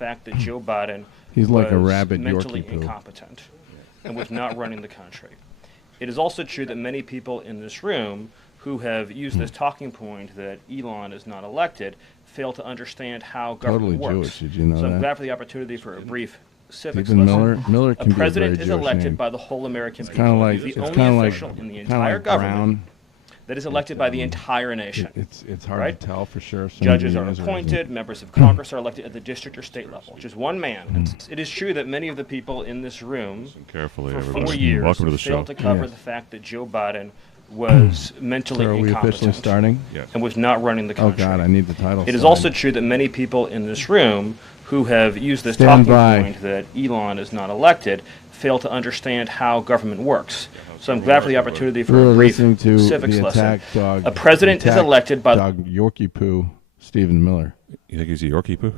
fact that Joe Biden He's was like a rabid mentally Yorkie poo. incompetent and was not running the country. It is also true that many people in this room who have used this talking point that Elon is not elected fail to understand how government Totally works. Jewish. Did you know so I'm that? glad for the opportunity for a brief civics Stephen lesson. Miller can A president be a is very Jewish elected name. by the whole American It's people. kind of like He's the it's only kind of like official in the kind entire of like government Brown. that is elected by the entire nation. It's hard right? to tell for sure. Some Judges of are you guys appointed, members of Congress are elected at the district or state level, just one man. It is true that many of the people in this room Listen carefully, for everybody. 4 years Welcome to the show. failed to cover Yes. the fact that Joe Biden was mentally So are we officially incompetent starting? Yes. and was not running the Oh country. God, I need the title. It is signed. also true that many people in this room who have used this Stand talking by. point that Elon is not elected fail to understand how government works. So I'm glad for the opportunity for We're a brief listening to civics the lesson. attack dog. A president is attack elected by dog Yorkie poo, Stephen Miller. You think he's a Yorkie poo?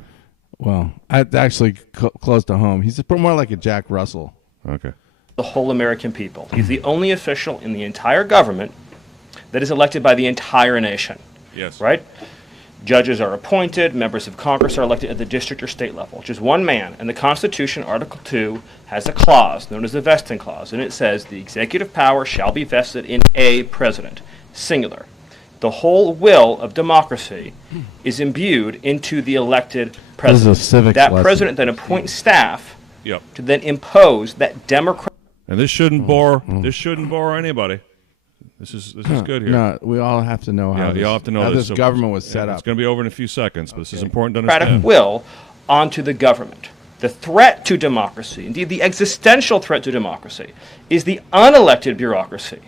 Well, actually close to home. He's more like a Jack Russell. Okay. the whole American people. He's the only official in the entire government that is elected by the entire nation. Yes. Right? Judges are appointed, members of Congress are elected at the district or state level, just one man. And the Constitution, Article 2, has a clause known as the vesting clause, and it says the executive power shall be vested in a president, singular. The whole will of democracy is imbued into the elected president. This is a civics that lesson. president then appoints staff Yep. to then impose that democratic. And this shouldn't bore anybody. This is good here. No, we all have to know how, you all have to know how this. this government was set It's up. going to be over in a few seconds, but this is important to understand. democratic will onto the government. The threat to democracy, indeed the existential threat to democracy, is the unelected bureaucracy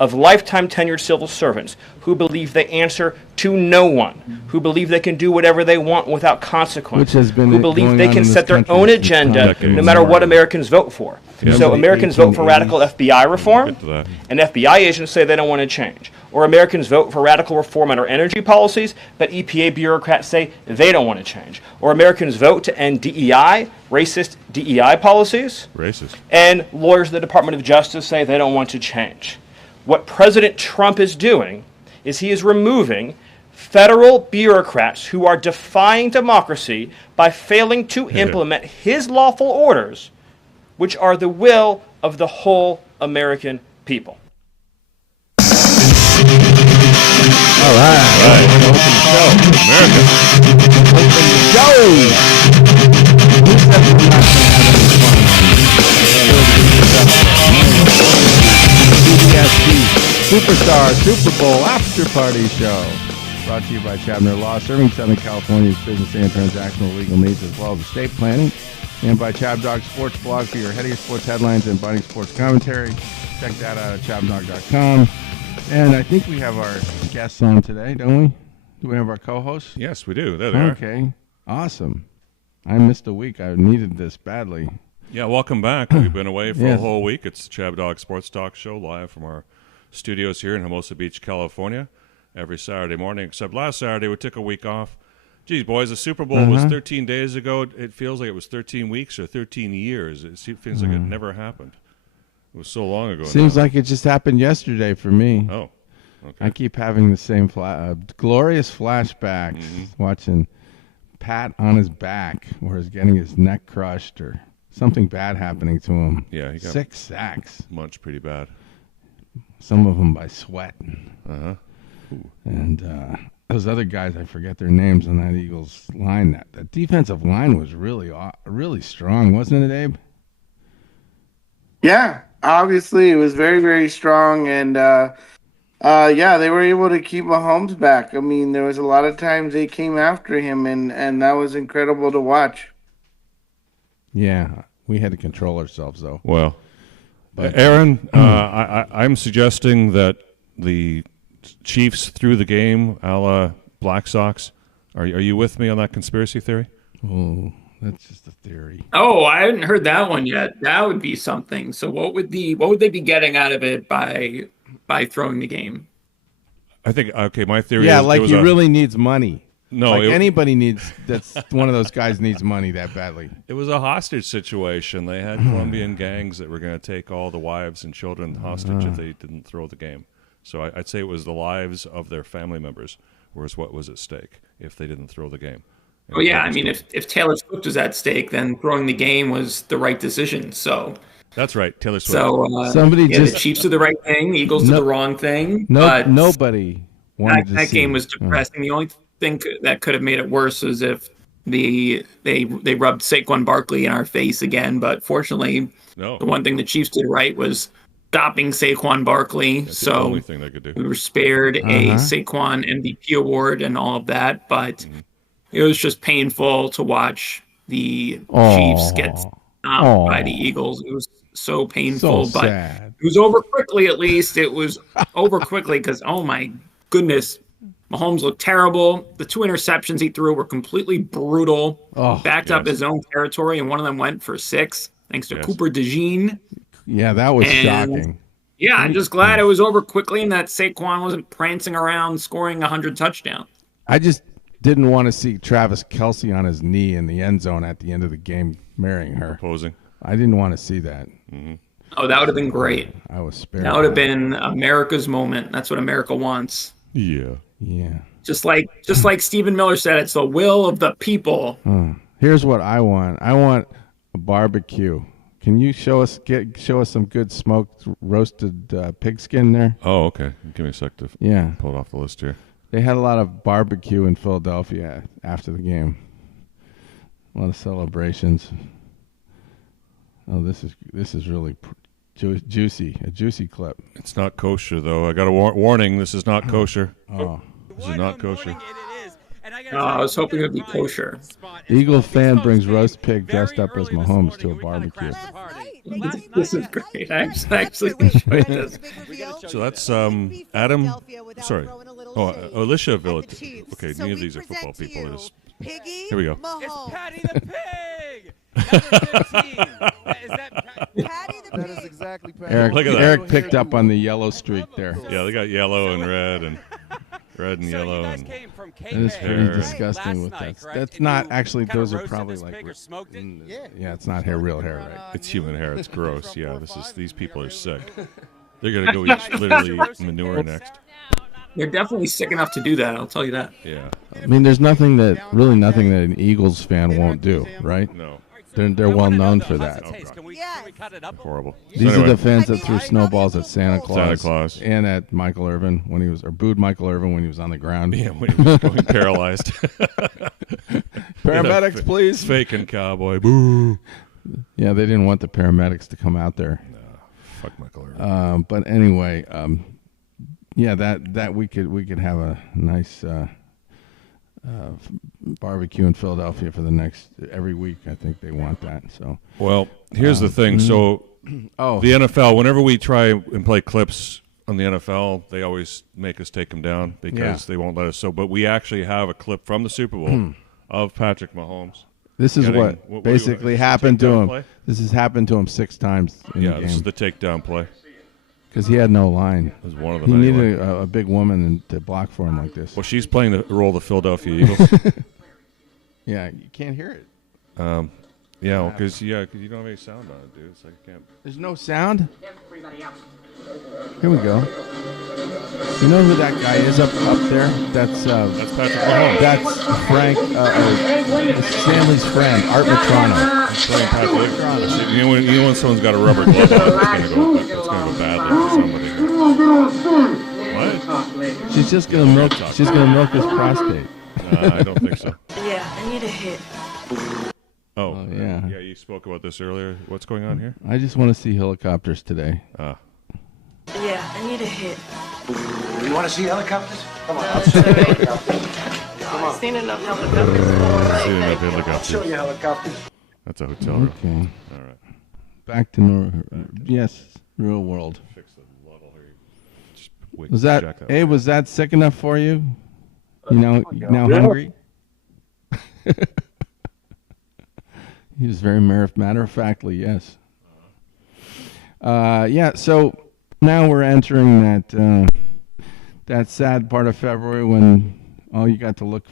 of lifetime tenured civil servants who believe they answer to no one, who believe they can do whatever they want without consequence, Which has been who believe going they on can in this set their country own since agenda time no matter what immemorial. Americans vote for. Yeah. So Remember the Americans vote for 1880s? radical FBI reform, Get to that. and FBI agents say they don't want to change. Or Americans vote for radical reform on our energy policies, but EPA bureaucrats say they don't want to change. Or Americans vote to end DEI, racist DEI policies, Racist. and lawyers at the Department of Justice say they don't want to change. What President Trump is doing is he is removing federal bureaucrats who are defying democracy by failing to implement his lawful orders, which are the will of the whole American people. All right. Open the show. America. Open the show. Who said we're not going to have any fun? CDST Superstar Super Bowl Afterparty Show. Brought to you by Chabner Law, serving Southern California's business and transactional legal needs as well as estate planning. And by Chabdog Sports Blog for your head of your sports headlines and biting sports commentary. Check that out at chabdog.com. And I think we have our guests on today, don't we? Do we have our co-hosts? Yes, we do. There they are. Okay. Awesome. I missed a week. I needed this badly. Yeah, welcome back. We've been away for a Yes. whole week. It's the Chab Dog Sports Talk Show live from our studios here in Hermosa Beach, California, every Saturday morning, except last Saturday we took a week off. Geez, boys, the Super Bowl was 13 days ago. It feels like it was 13 weeks or 13 years. It feels like it never happened. It was so long ago Seems now. like it just happened yesterday for me. Oh, okay. I keep having the same glorious flashbacks, watching Pat on his back, or he's getting his neck crushed, or something bad happening to him. Yeah, he got 6 sacks. munched pretty bad. Some of them by sweat. Uh-huh. And those other guys, I forget their names on that Eagles line. That defensive line was really strong, wasn't it, Abe? Yeah, obviously it was very, very strong, and yeah, they were able to keep Mahomes back. I mean, there was a lot of times they came after him, and that was incredible to watch. Yeah, we had to control ourselves, though. Well, But- Aaron, I'm suggesting that the Chiefs threw the game a la Black Sox. Are you with me on that conspiracy theory? Oh, that's just a theory. Oh, I hadn't heard that one yet. That would be something. So what would they be getting out of it by throwing the game? I think, okay, my theory Yeah, is like it was he a- really needs money. No, like it- anybody needs. That's one of those guys needs money that badly. It was a hostage situation. They had Colombian gangs that were going to take all the wives and children hostage if they didn't throw the game. So I'd say it was the lives of their family members was what was at stake if they didn't throw the game. Oh yeah, I mean, if Taylor Swift was at stake, then throwing the game was the right decision. So That's right, Taylor Swift. So Somebody yeah, just the Chiefs did the right thing, the Eagles did the wrong thing. But nobody wanted to that see game was depressing. The only thing that could have made it worse was if they rubbed Saquon Barkley in our face again. But fortunately, the one thing the Chiefs did right was stopping Saquon Barkley. That's so the only thing they could do. We were spared a Saquon MVP award and all of that, but it was just painful to watch the Chiefs get stomped by the Eagles. It was so painful, but sad. It was over quickly. At least it was over quickly because oh my goodness, Mahomes looked terrible. The 2 interceptions he threw were completely brutal. Backed up his own territory, and one of them went for 6 thanks to Cooper DeJean. Yeah, that was shocking. Yeah, I'm just glad it was over quickly and that Saquon wasn't prancing around scoring 100 touchdowns. I just didn't want to see Travis Kelce on his knee in the end zone at the end of the game marrying her. Proposing. I didn't want to see that. Mm-hmm. Oh, that would have been great. I was spared. That would have been America's moment. That's what America wants. Yeah. Yeah. Just like Stephen Miller said, it's the will of the people. Here's what I want. I want a barbecue. Can you show us some good smoked roasted pigskin there? Oh, okay. Give me a sec to pull it off the list here. They had a lot of barbecue in Philadelphia after the game. A lot of celebrations. Oh, this is really juicy. A juicy clip. It's not kosher though. I got a warning. This is not kosher. This is not kosher. I was hoping it would be kosher. Eagle fan brings roast pig dressed up as Mahomes to a barbecue. This is great. I actually enjoyed this. So that's Adam. Sorry. Alicia Village. Okay, neither of these are football people. Here we go. It's Patty the Pig. Number 15. Is that Patty the Pig? That is exactly Patty. Eric picked up on the yellow streak there. Yeah, they got yellow and red and yellow. And that is pretty disgusting with that. That's not actually. Those are probably like. Yeah, it's not real hair, right? It's human hair. It's gross. Yeah, these people are sick. They're gonna go eat literally manure next. They're definitely sick enough to do that. I'll tell you that. Yeah. I mean, there's nothing that an Eagles fan won't do, right? No. They're well known for that. Horrible. These are the fans that threw snowballs at Santa Claus. Santa Claus. And at Michael Irvin booed Michael Irvin when he was on the ground. Yeah, when he was going paralyzed. Paramedics, please. Faking cowboy. Boo. Yeah, they didn't want the paramedics to come out there. No, fuck Michael Irvin. But anyway, yeah, that we could have a nice barbecue in Philadelphia for the next every week. I think they want that. So well, here's the thing. So the NFL, whenever we try and play clips on the NFL, they always make us take them down because they won't let us. So, but we actually have a clip from the Super Bowl of Patrick Mahomes. This is what basically happened to him. Play? This has happened to him 6 times in the game. This is the takedown play. Because he had no line. It was one of them. He needed a big woman to block for him like this. Well, she's playing the role of the Philadelphia Eagles. Yeah, you can't hear it. Yeah, because you don't have any sound on it, dude. It's like you can't. There's no sound? Here we go. You know who that guy is up there? That's Patrick Mahomes. That's Frank, Stanley's friend, Art Matrano. Playing Patrick Mahomes. You know when someone's got a rubber glove on, it's gonna go badly for somebody. What? She's just gonna milk. She's gonna milk his prostate. I don't think so. Yeah, I need a hit. Oh yeah. Yeah, you spoke about this earlier. What's going on here? I just want to see helicopters today. Yeah, I need a hit. You want to see helicopters? Come on. I've seen enough helicopters. I'll show you helicopters. That's a hotel room. Okay. All right. Back to yes, real world. Fix the level here. Just Was that was that sick enough for you? You know, now hungry? He was very matter-of-factly, yes. Yeah, so now we're entering that sad part of February when all you got to look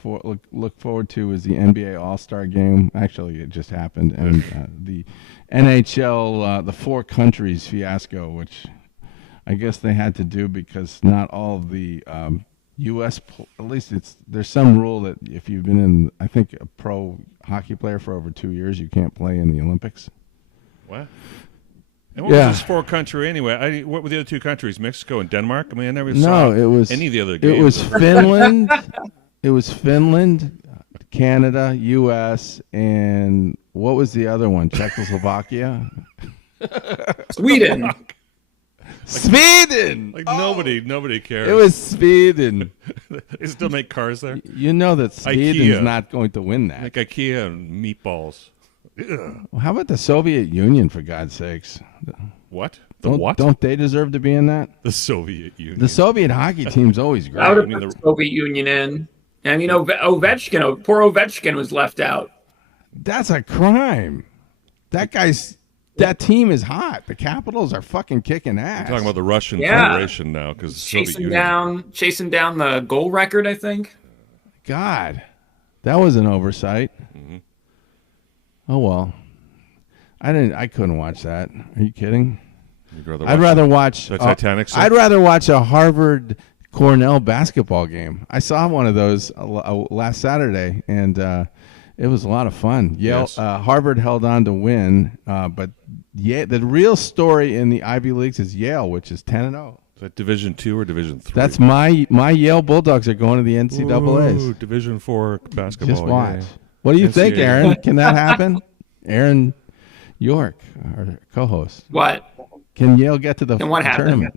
forward to is the NBA All-Star Game. Actually, it just happened, and the NHL, the 4 countries fiasco, which I guess they had to do because not all of the at least there's some rule that if you've been in, I think, a pro hockey player for over 2 years, you can't play in the Olympics. What? And what was this for country anyway? What were the other two countries? Mexico and Denmark? I mean, I never saw any of the other games. It was Finland. It was Finland, Canada, U.S., and what was the other one? Czechoslovakia? Sweden. Sweden! Like nobody cares. It was Sweden. They still make cars there? You know that Sweden's IKEA. not going to win that. Like IKEA and meatballs. Well, how about the Soviet Union, for God's sakes? What? Don't they deserve to be in that? The Soviet Union. The Soviet hockey team's always great. I would have put the Soviet Union in. And, Ovechkin, poor Ovechkin was left out. That's a crime. That team is hot. The Capitals are fucking kicking ass. We're talking about the Russian Federation now because chasing down the goal record, I think. God, that was an oversight. Mm-hmm. Oh well, I couldn't watch that. Are you kidding? I'd rather watch the Titanic. I'd rather watch a Harvard Cornell basketball game. I saw one of those last Saturday, and it was a lot of fun. Yale, Harvard held on to win, but the real story in the Ivy Leagues is Yale, which is 10-0. Is that Division II or Division III? That's my Yale Bulldogs are going to the NCAAs. Ooh, Division IV basketball. Just watch. Yay. What do you think, Aaron? Can that happen? Aaron York, our co-host. What? Can Yale get to the tournament?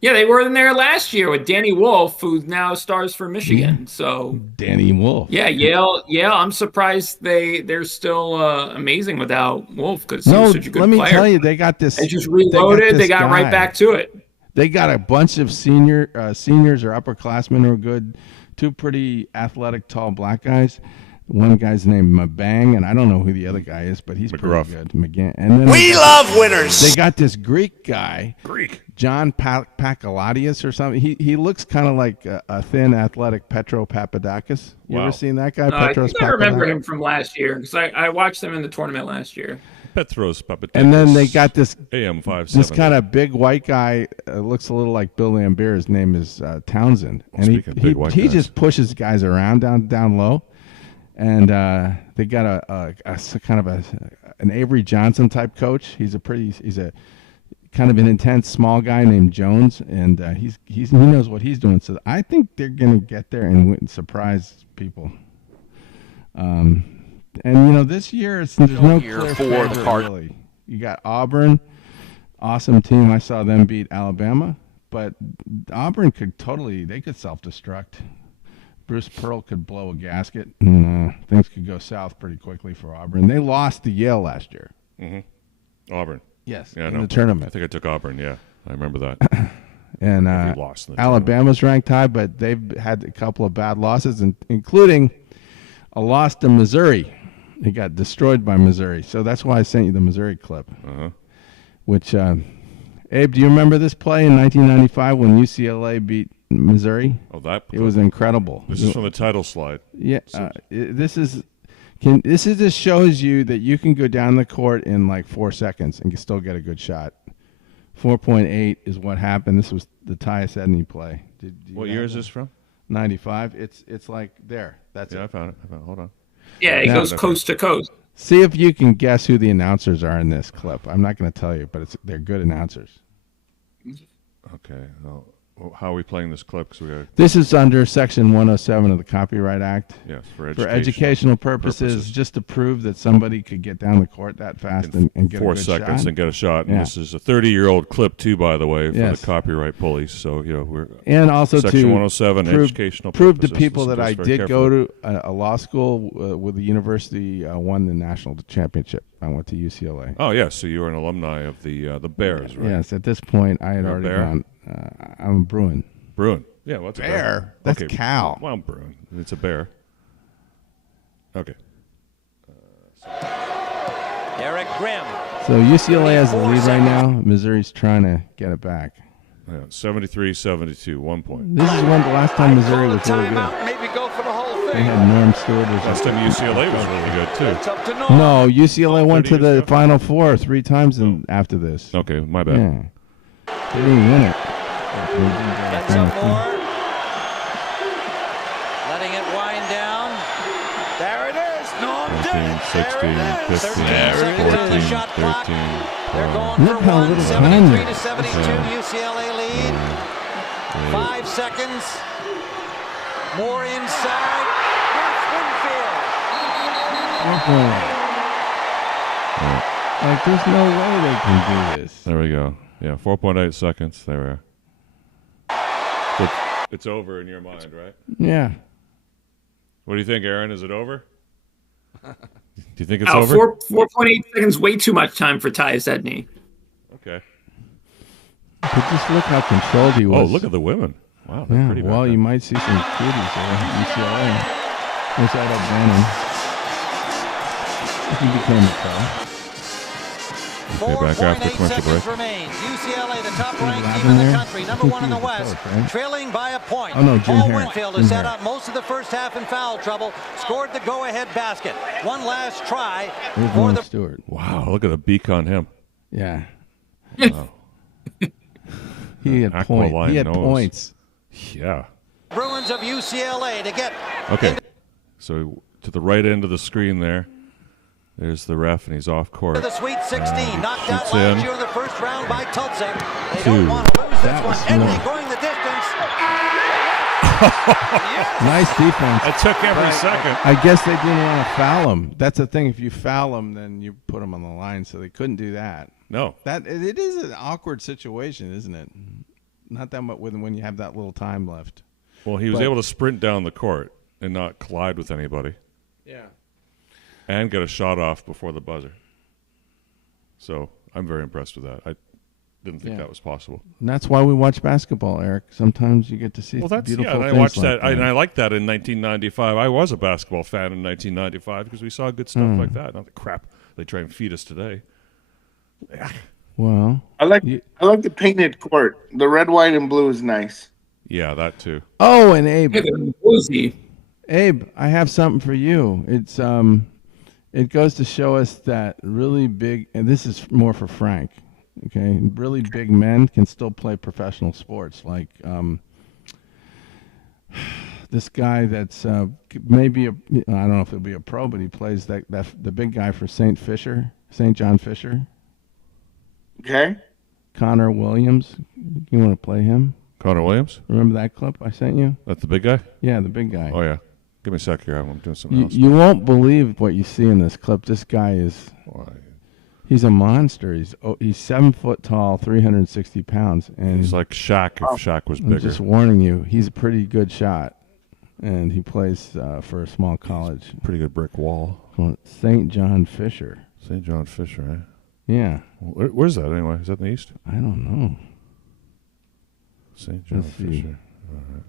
Yeah, they were in there last year with Danny Wolf, who now stars for Michigan. So Danny Wolf. Yeah, Yale. I'm surprised they're still amazing without Wolf because no, he's such a good player. Let me tell you, they got this. They just reloaded. They got right back to it. They got a bunch of seniors or upperclassmen who are good. Two pretty athletic, tall black guys. One guy's named Mabang, and I don't know who the other guy is, but he's McGruff. pretty good. McGann. And then we love winners. They got this Greek guy, John Pakaladius or something. He looks kind of like a thin, athletic Petro Papadakis. You ever seen that guy? I think I remember him from last year because I watched him in the tournament last year. Petros Papadakis. And then they got this AM570. This kind of big white guy looks a little like Bill Lambert. His name is Townsend, and he just pushes guys around down low. And they got a kind of an Avery Johnson type coach. He's a kind of an intense small guy named Jones, and he knows what he's doing. So I think they're gonna get there and surprise people. And this year there's no clear favorite, really. You got Auburn, awesome team. I saw them beat Alabama, but Auburn could self-destruct. Bruce Pearl could blow a gasket, and things could go south pretty quickly for Auburn. They lost to Yale last year. Mm-hmm. Auburn. Yes, yeah, in the tournament. I think I took Auburn, yeah. I remember that. And Alabama's ranked high, but they've had a couple of bad losses, including a loss to Missouri. They got destroyed by Missouri. So that's why I sent you the Missouri clip. Which, Abe, do you remember this play in 1995 when UCLA beat Missouri? Oh, that it was incredible. This is from the title slide. Yeah, this just shows you that you can go down the court in like 4 seconds and still get a good shot. 4.8 is what happened. This was the Tyus Edney play. What year is this from? 95. It's like there. That's it. I found it. Hold on. Yeah, it goes coast to coast. See if you can guess who the announcers are in this clip. I'm not going to tell you, but they're good announcers. Okay. Well, how are we playing this clip? This is under Section 107 of the Copyright Act. Yes, for educational purposes, just to prove that somebody could get down the court that fast and get 4 a good seconds shot. And get a shot. Yeah. And this is a 30-year-old clip, too, by the way, for Yes. the copyright police. So, we're and also Section to 107, educational prove purposes. to people that Listen to I us very did carefully. go to a law school with the university won the national championship. I went to UCLA. Oh, yes. So you were an alumni of the Bears, right? Yes. At this point, I had already gone. I'm a Bruin. Bruin. Yeah, what's a bear? That's cow. Well, Bruin. It's a bear. Okay. Derek Grimm. So UCLA has the lead right now. Missouri's trying to get it back. Yeah, 73-72, 1 point. This is the last time Missouri was really good. Maybe go for the whole thing. They had Norm Stewart. Last time UCLA was really good, too. It's up to Norm. No, UCLA went to the Final Four 3 times after this. Okay, my bad. Yeah. They didn't win it. Gets up more. 16, 15, 14, 13, 12. Look how little time there is. 73-72 UCLA lead. 5 seconds. More inside. Here's Winfield. Like, there's no way they can do this. There we go. Yeah, 4.8 seconds. There we are. So it's over in your mind, right? Yeah. What do you think, Aaron? Is it over? Do you think it's Oh, over? 4.8 seconds, way too much time for Tyus Edney. Okay. But just look how controlled he was. Oh, look at the women. Wow, they're pretty well, back you there. might see some cuties there at UCLA. What's that up, Bannon? He became a pro. Okay, back after 4.8 commercial break. seconds remains. UCLA, the top Who's ranked laughing team in the there? country, I number think one in he the was the West, coach, right? trailing by a point. Oh, no, Jim Paul Harris. Winfield Jim has set Harris. up most of the first half in foul trouble, scored the go-ahead basket. One last try Here's for Warren the Stewart. Wow, look at the beak on him. Yeah. Wow. He had Aquiline He had nose. points. Yeah. Bruins of UCLA to get Okay. So to the right end of the screen there, there's the ref, and he's off court. to the Sweet 16. Knocked out shoots last in. year in the first round by Tulsa. They Two. don't want to lose this That one. was Edney smart. going the distance. Nice defense. That took every second. I guess they didn't want to foul him. That's the thing. If you foul him, then you put him on the line, so they couldn't do that. No. It is an awkward situation, isn't it? Not that much when you have that little time left. Well, he was But- able to sprint down the court and not collide with anybody. Yeah. And get a shot off before the buzzer. So I'm very impressed with that. I didn't think Yeah. that was possible. And that's why we watch basketball, Eric. Sometimes you get to see Well, that's beautiful and I things watched like that, and I liked that in 1995. I was a basketball fan in 1995 because we saw good stuff like that. Not the crap they try and feed us today. Well, I like the painted court. The red, white, and blue is nice. Yeah, that too. oh, and Abe, Woozy. Abe, I have something for you. It's it goes to show us that really big, and this is more for Frank. Okay, really big men can still play professional sports. Like this guy that's maybe I don't know if he'll be a pro, but he plays the big guy for St. John Fisher. Okay. Connor Williams. You want to play him? Connor Williams? Remember that clip I sent you? That's the big guy? Yeah, the big guy. Oh, yeah. Give me a sec here. I'm doing something else. You won't believe what you see in this clip. This guy he's a monster. He's 7 foot tall, 360 pounds. And He's like Shaq if Shaq was I'm bigger. just warning you, he's a pretty good shot. And he plays for a small college. Pretty good brick wall. St. John Fisher. St. John Fisher, eh? Yeah. Where's that anyway? Is that in the east? I don't know. St. John Let's see. Fisher. All right.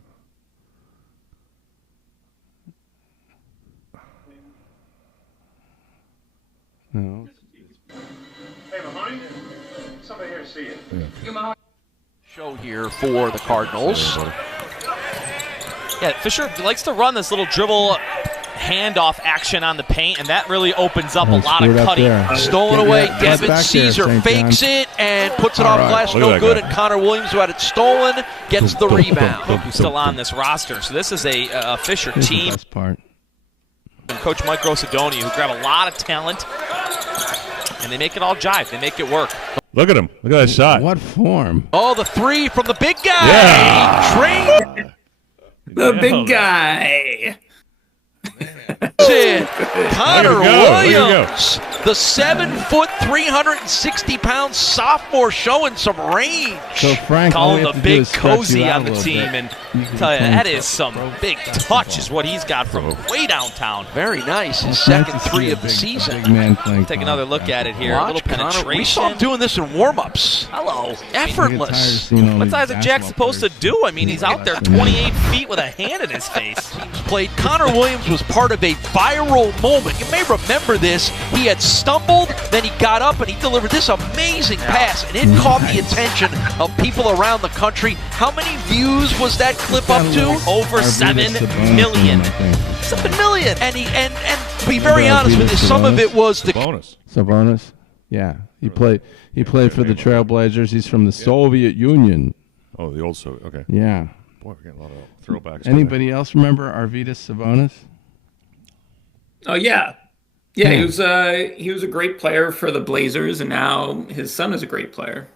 No. Hey, Mahoney, somebody here to see you. Show here for the Cardinals. Yeah, Fisher likes to run this little dribble handoff action on the paint, and that really opens up a lot of cutting. Stolen away. Devin Caesar fakes it and puts it off glass. No good. And Connor Williams, who had it stolen, gets the rebound. He's still on this roster. So this is a Fisher Here's the team. best part. And Coach Mike Grossadoni, who grab a lot of talent, and they make it all jive. They make it work. Look at him. Look at that shot. What form? Oh, the three from the big guy. Yeah. Train The big guy. Connor Way to go. Way to go. Williams, the 7 foot, 360-pound sophomore, showing some range. So Frank, all Call we him have the to do big is stretch cozy you out on a the little team, bit. and You can tell you, play that is some pro big basketball. touches what he's got from way downtown. Very nice. His It's nice second to see three a of the big- season. a big man playing Take another college look at it here. basketball. A little Watch Connor. penetration. We saw him doing this in warm-ups. Hello. I get tired of Effortless. seeing all What's these Isaac Jack basketball supposed to players. do? I mean, he's out there 28 feet with a hand in his face. Played. Connor Williams was part of a viral moment. You may remember this. He had stumbled, then he got up and he delivered this amazing pass, and it caught the attention of people around the country. How many views was that clip up to? Over 7 million. 7 million. And to be very honest with you, some of it was the Bonus. Sabonis? Yeah. He played for the Trailblazers. He's from the Soviet Union. Oh, the old Soviet. Okay. Yeah. Boy, we're getting a lot of throwbacks. Anybody else remember Arvydas Sabonis? Oh, yeah. Yeah, he was a great player for the Blazers, and now his son is a great player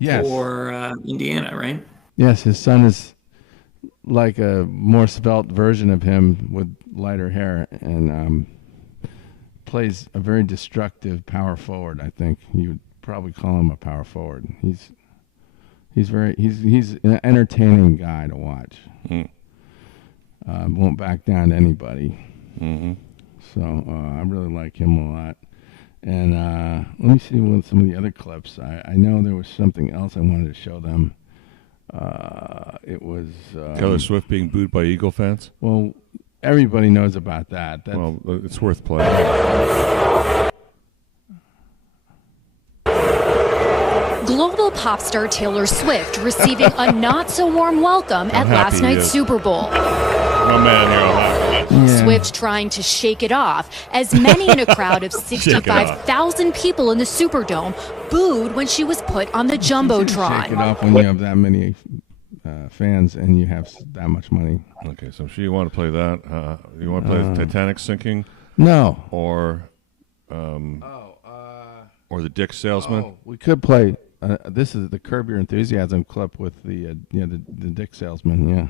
for Indiana, right? Yes, his son is like a more svelte version of him with lighter hair, and plays a very destructive power forward. I think you would probably call him a power forward. He's an entertaining guy to watch. Won't back down to anybody. Mm-hmm. So I really like him a lot. And let me see some of the other clips. I know there was something else I wanted to show them. It was Taylor Swift being booed by Eagle fans. Well, everybody knows about that. Well, it's worth playing. Global pop star Taylor Swift receiving a not-so-warm welcome at last night's Super Bowl. Oh, man, you're all happy. Yeah. Swift trying to shake it off, as many in a crowd of 65,000 people in the Superdome booed when she was put on the Jumbotron. Shake it off when you have that many fans and you have that much money. Okay, so you want to play that? You want to play the Titanic sinking? No. Or the Dick Salesman? Oh, we could play. This is the Curb Your Enthusiasm clip with the Dick Salesman. Yeah.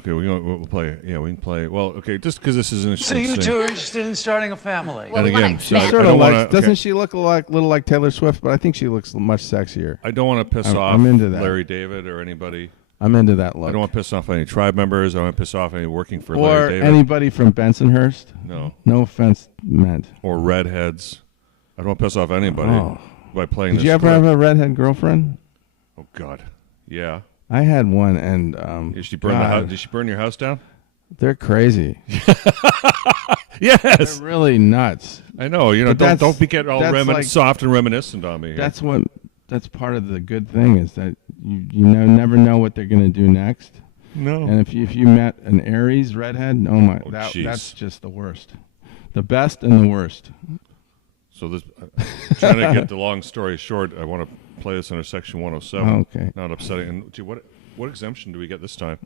Okay, we'll play. Yeah, we can play. Well, okay, just because this is an So you two are interested in starting a family? And again, She sort of doesn't she look little like Taylor Swift? But I think she looks much sexier. I don't want to piss off I'm into that. Larry David or anybody. I'm into that look. I don't want to piss off any tribe members. I don't want to piss off any working for or Larry David. anybody from Bensonhurst. No. No offense meant. Or redheads. I don't want to piss off anybody by playing this. Did you ever have a redhead girlfriend? Oh, God. Yeah. I had one, and Did she burn the house? Did she burn your house down? They're crazy. Yes, they're really nuts. I know. You know, don't get all soft and reminiscent on me. That's part of the good thing is that you never know what they're going to do next. No. And if you met an Aries redhead, that's just the worst. The best and the worst. So this, trying to get the long story short, I want to play this under Section 107. Okay. Not upsetting. And gee, what exemption do we get this time?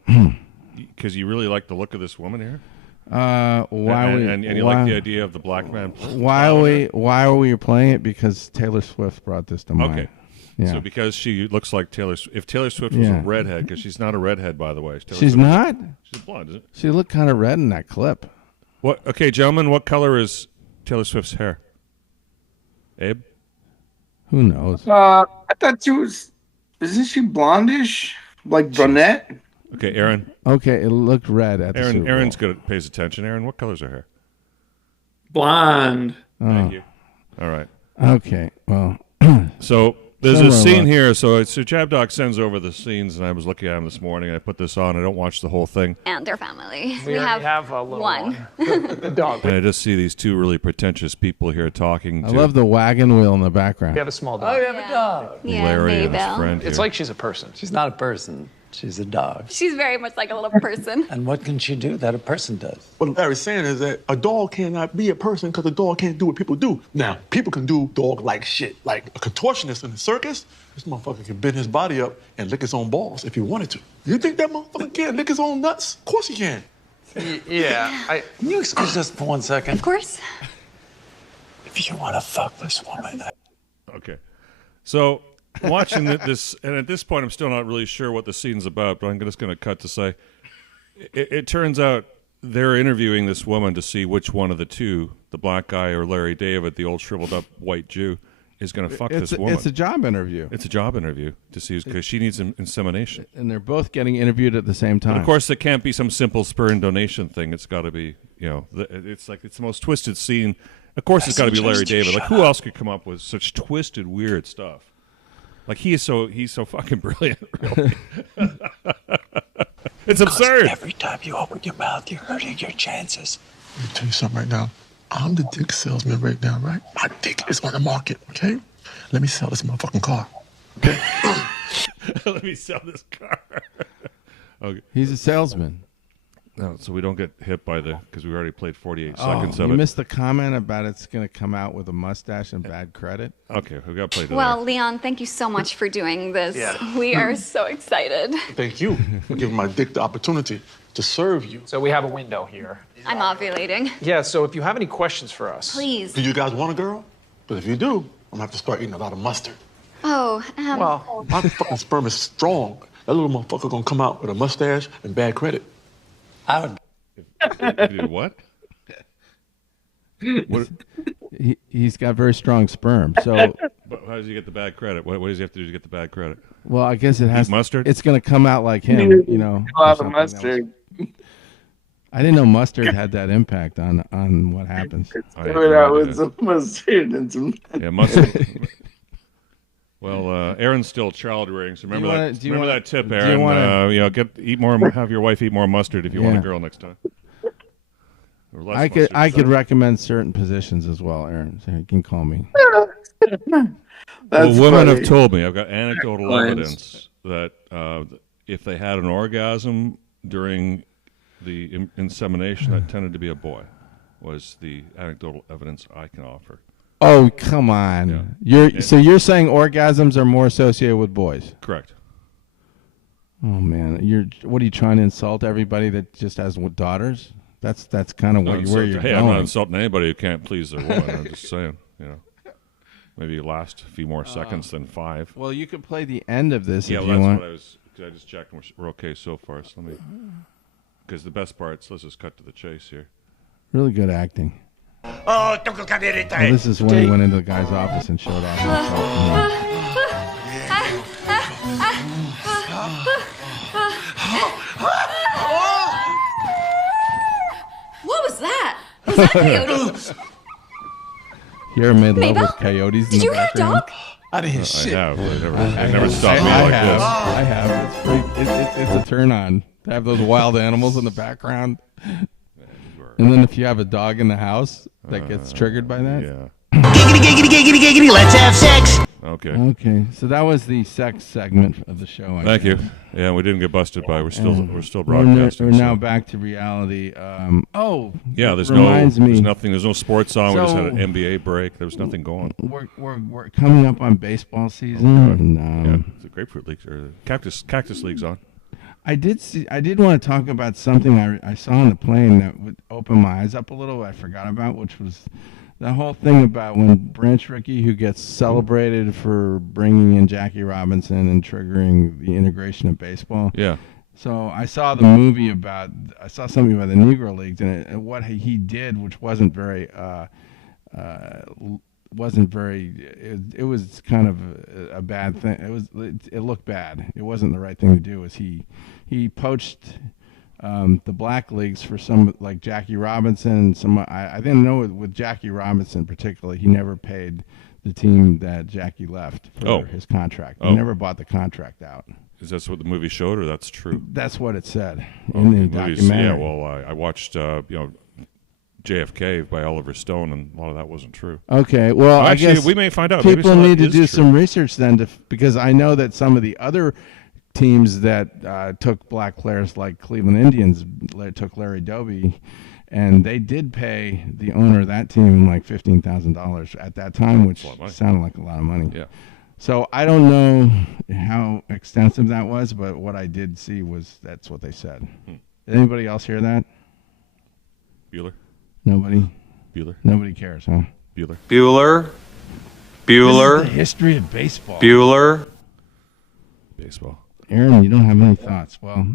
Because you really like the look of this woman here. You like the idea of the black man. Why are we playing it? Because Taylor Swift brought this to mind. Okay. Yeah. So because she looks like Taylor, if Taylor Swift was a redhead, because she's not a redhead, by the way. She's not. She's blonde, isn't it? She looked kind of red in that clip. What? Okay, gentlemen, what color is Taylor Swift's hair? Abe? Who knows? I thought she was. Isn't she blondish, like brunette? Okay, Aaron. Okay, it looked red at the Super Bowl. Aaron's good at pays attention. Aaron, what color's her hair? Blonde. Thank you. All right. Okay. Well. So there's a scene here. So Jab Doc sends over the scenes, and I was looking at them this morning. I put this on. I don't watch the whole thing. And their family. We have a little one. The dog. And I just see these two really pretentious people here talking. I love the wagon wheel in the background. We have a small dog. Oh, you have a dog. Yeah, Larry and his Maybelle. friend here. It's like she's a person. She's not a person. She's a dog. She's very much like a little person. And what can she do that a person does? What Larry's saying is that a dog cannot be a person because a dog can't do what people do. Now, people can do dog-like shit. Like a contortionist in the circus, this motherfucker can bend his body up and lick his own balls if he wanted to. You think that motherfucker can't lick his own nuts? Of course he can. Yeah. Can you excuse us for 1 second? Of course. If you want to fuck this woman. Okay. So watching this, and at this point, I'm still not really sure what the scene's about, but I'm just going to cut to say, it turns out they're interviewing this woman to see which one of the two, the black guy or Larry David, the old shriveled up white Jew, is going to fuck this woman. It's a job interview. It's a job interview to see, because she needs insemination. And they're both getting interviewed at the same time. And of course, it can't be some simple sperm donation thing. It's got to be, it's like it's the most twisted scene. Of course, it's got to be Larry David. Like, who else could come up with such twisted, weird stuff? Like, he's so fucking brilliant, really. It's absurd. Every time you open your mouth, you're hurting your chances. Let me tell you something right now. I'm the dick salesman right now, right? My dick is on the market, okay? Let me sell this motherfucking car, okay? Let me sell this car. Okay. He's a salesman. No, so we don't get hit by because we already played 48 seconds of you it. missed the comment about it's going to come out with a mustache and bad credit. Okay, we got played. Well, Leon, thank you so much for doing this. Yeah. We are so excited. Thank you for giving my dick the opportunity to serve you. So we have a window here. I'm ovulating. Yeah, so if you have any questions for us. Please. Do you guys want a girl? But if you do, I'm gonna have to start eating a lot of mustard. Oh, Well, my fucking sperm is strong. That little motherfucker gonna come out with a mustache and bad credit. I would. What? He's got very strong sperm. So, But how does he get the bad credit? What does he have to do to get the bad credit? well, I guess it has. Eat mustard? It's going to come out like him, you know. A lot or of something. That mustard. I didn't know mustard had that impact on what happens. Coming out with some mustard and some. Yeah, mustard. Well, Aaron's still child rearing, so remember that tip, Aaron. Have your wife eat more mustard if you want a girl next time. Or less I could recommend certain positions as well, Aaron. So you can call me. Well, women have told me, I've got anecdotal evidence that if they had an orgasm during the insemination, that tended to be a boy. Was the anecdotal evidence I can offer. Oh, come on. So you're saying orgasms are more associated with boys? Correct. Oh man, what are you trying to insult everybody that just has daughters? That's kind of where you're going. I'm not insulting anybody who can't please their woman. I'm just saying, maybe last a few more seconds than 5. Well, you could play the end of this if you that's want. what I was. Cause I just checked and we're okay so far. So because the best parts. Let's just cut to the chase here. Really good acting. Well, this is when he went into the guy's office and showed off himself. What was that? Was that a coyote? You ever made love Mabel? with coyotes in Did the you hear a background? dog? I didn't hear shit. I have. They never stopped me like this. I have. It's a turn on to have those wild animals in the background. And then if you have a dog in the house that gets triggered by that. Yeah. Giggity, giggity, giggity, giggity, let's have sex. Okay. Okay. So that was the sex segment of the show. Thank you. Yeah, we didn't get busted by. We're still broadcasting. We're now back to reality. Yeah, there's reminds me. There's no sports on. We just had an So- NBA break. There was nothing going. We're coming up on baseball season. And, the grapefruit leagues or the cactus leagues on. I did want to talk about something I saw on the plane that would open my eyes up a little. I forgot about, which was the whole thing about when Branch Rickey, who gets celebrated for bringing in Jackie Robinson and triggering the integration of baseball. Yeah. So I saw something about the Negro Leagues and what he did, which wasn't very. It was kind of a bad thing. It looked bad. It wasn't the right thing to do. He poached the black leagues for some, like Jackie Robinson. I didn't know with Jackie Robinson particularly, he never paid the team that Jackie left for his contract. He never bought the contract out. Is that what the movie showed, or that's true? That's what it said in the documentary. Yeah. Well, I watched JFK by Oliver Stone, and a lot of that wasn't true. Okay, well, I actually, guess we may find out. People Maybe need to do true. some research then, because I know that some of the other teams that took black players, like Cleveland Indians, took Larry Doby, and they did pay the owner of that team like $15,000 at that time, which sounded like a lot of money. Yeah. So I don't know how extensive that was, but what I did see was that's what they said. Did anybody else hear that? Bueller? Nobody? Bueller? Nobody cares, huh? Bueller? Bueller? This is the history of baseball. Bueller? Baseball. Aaron, you don't have any thoughts. Well,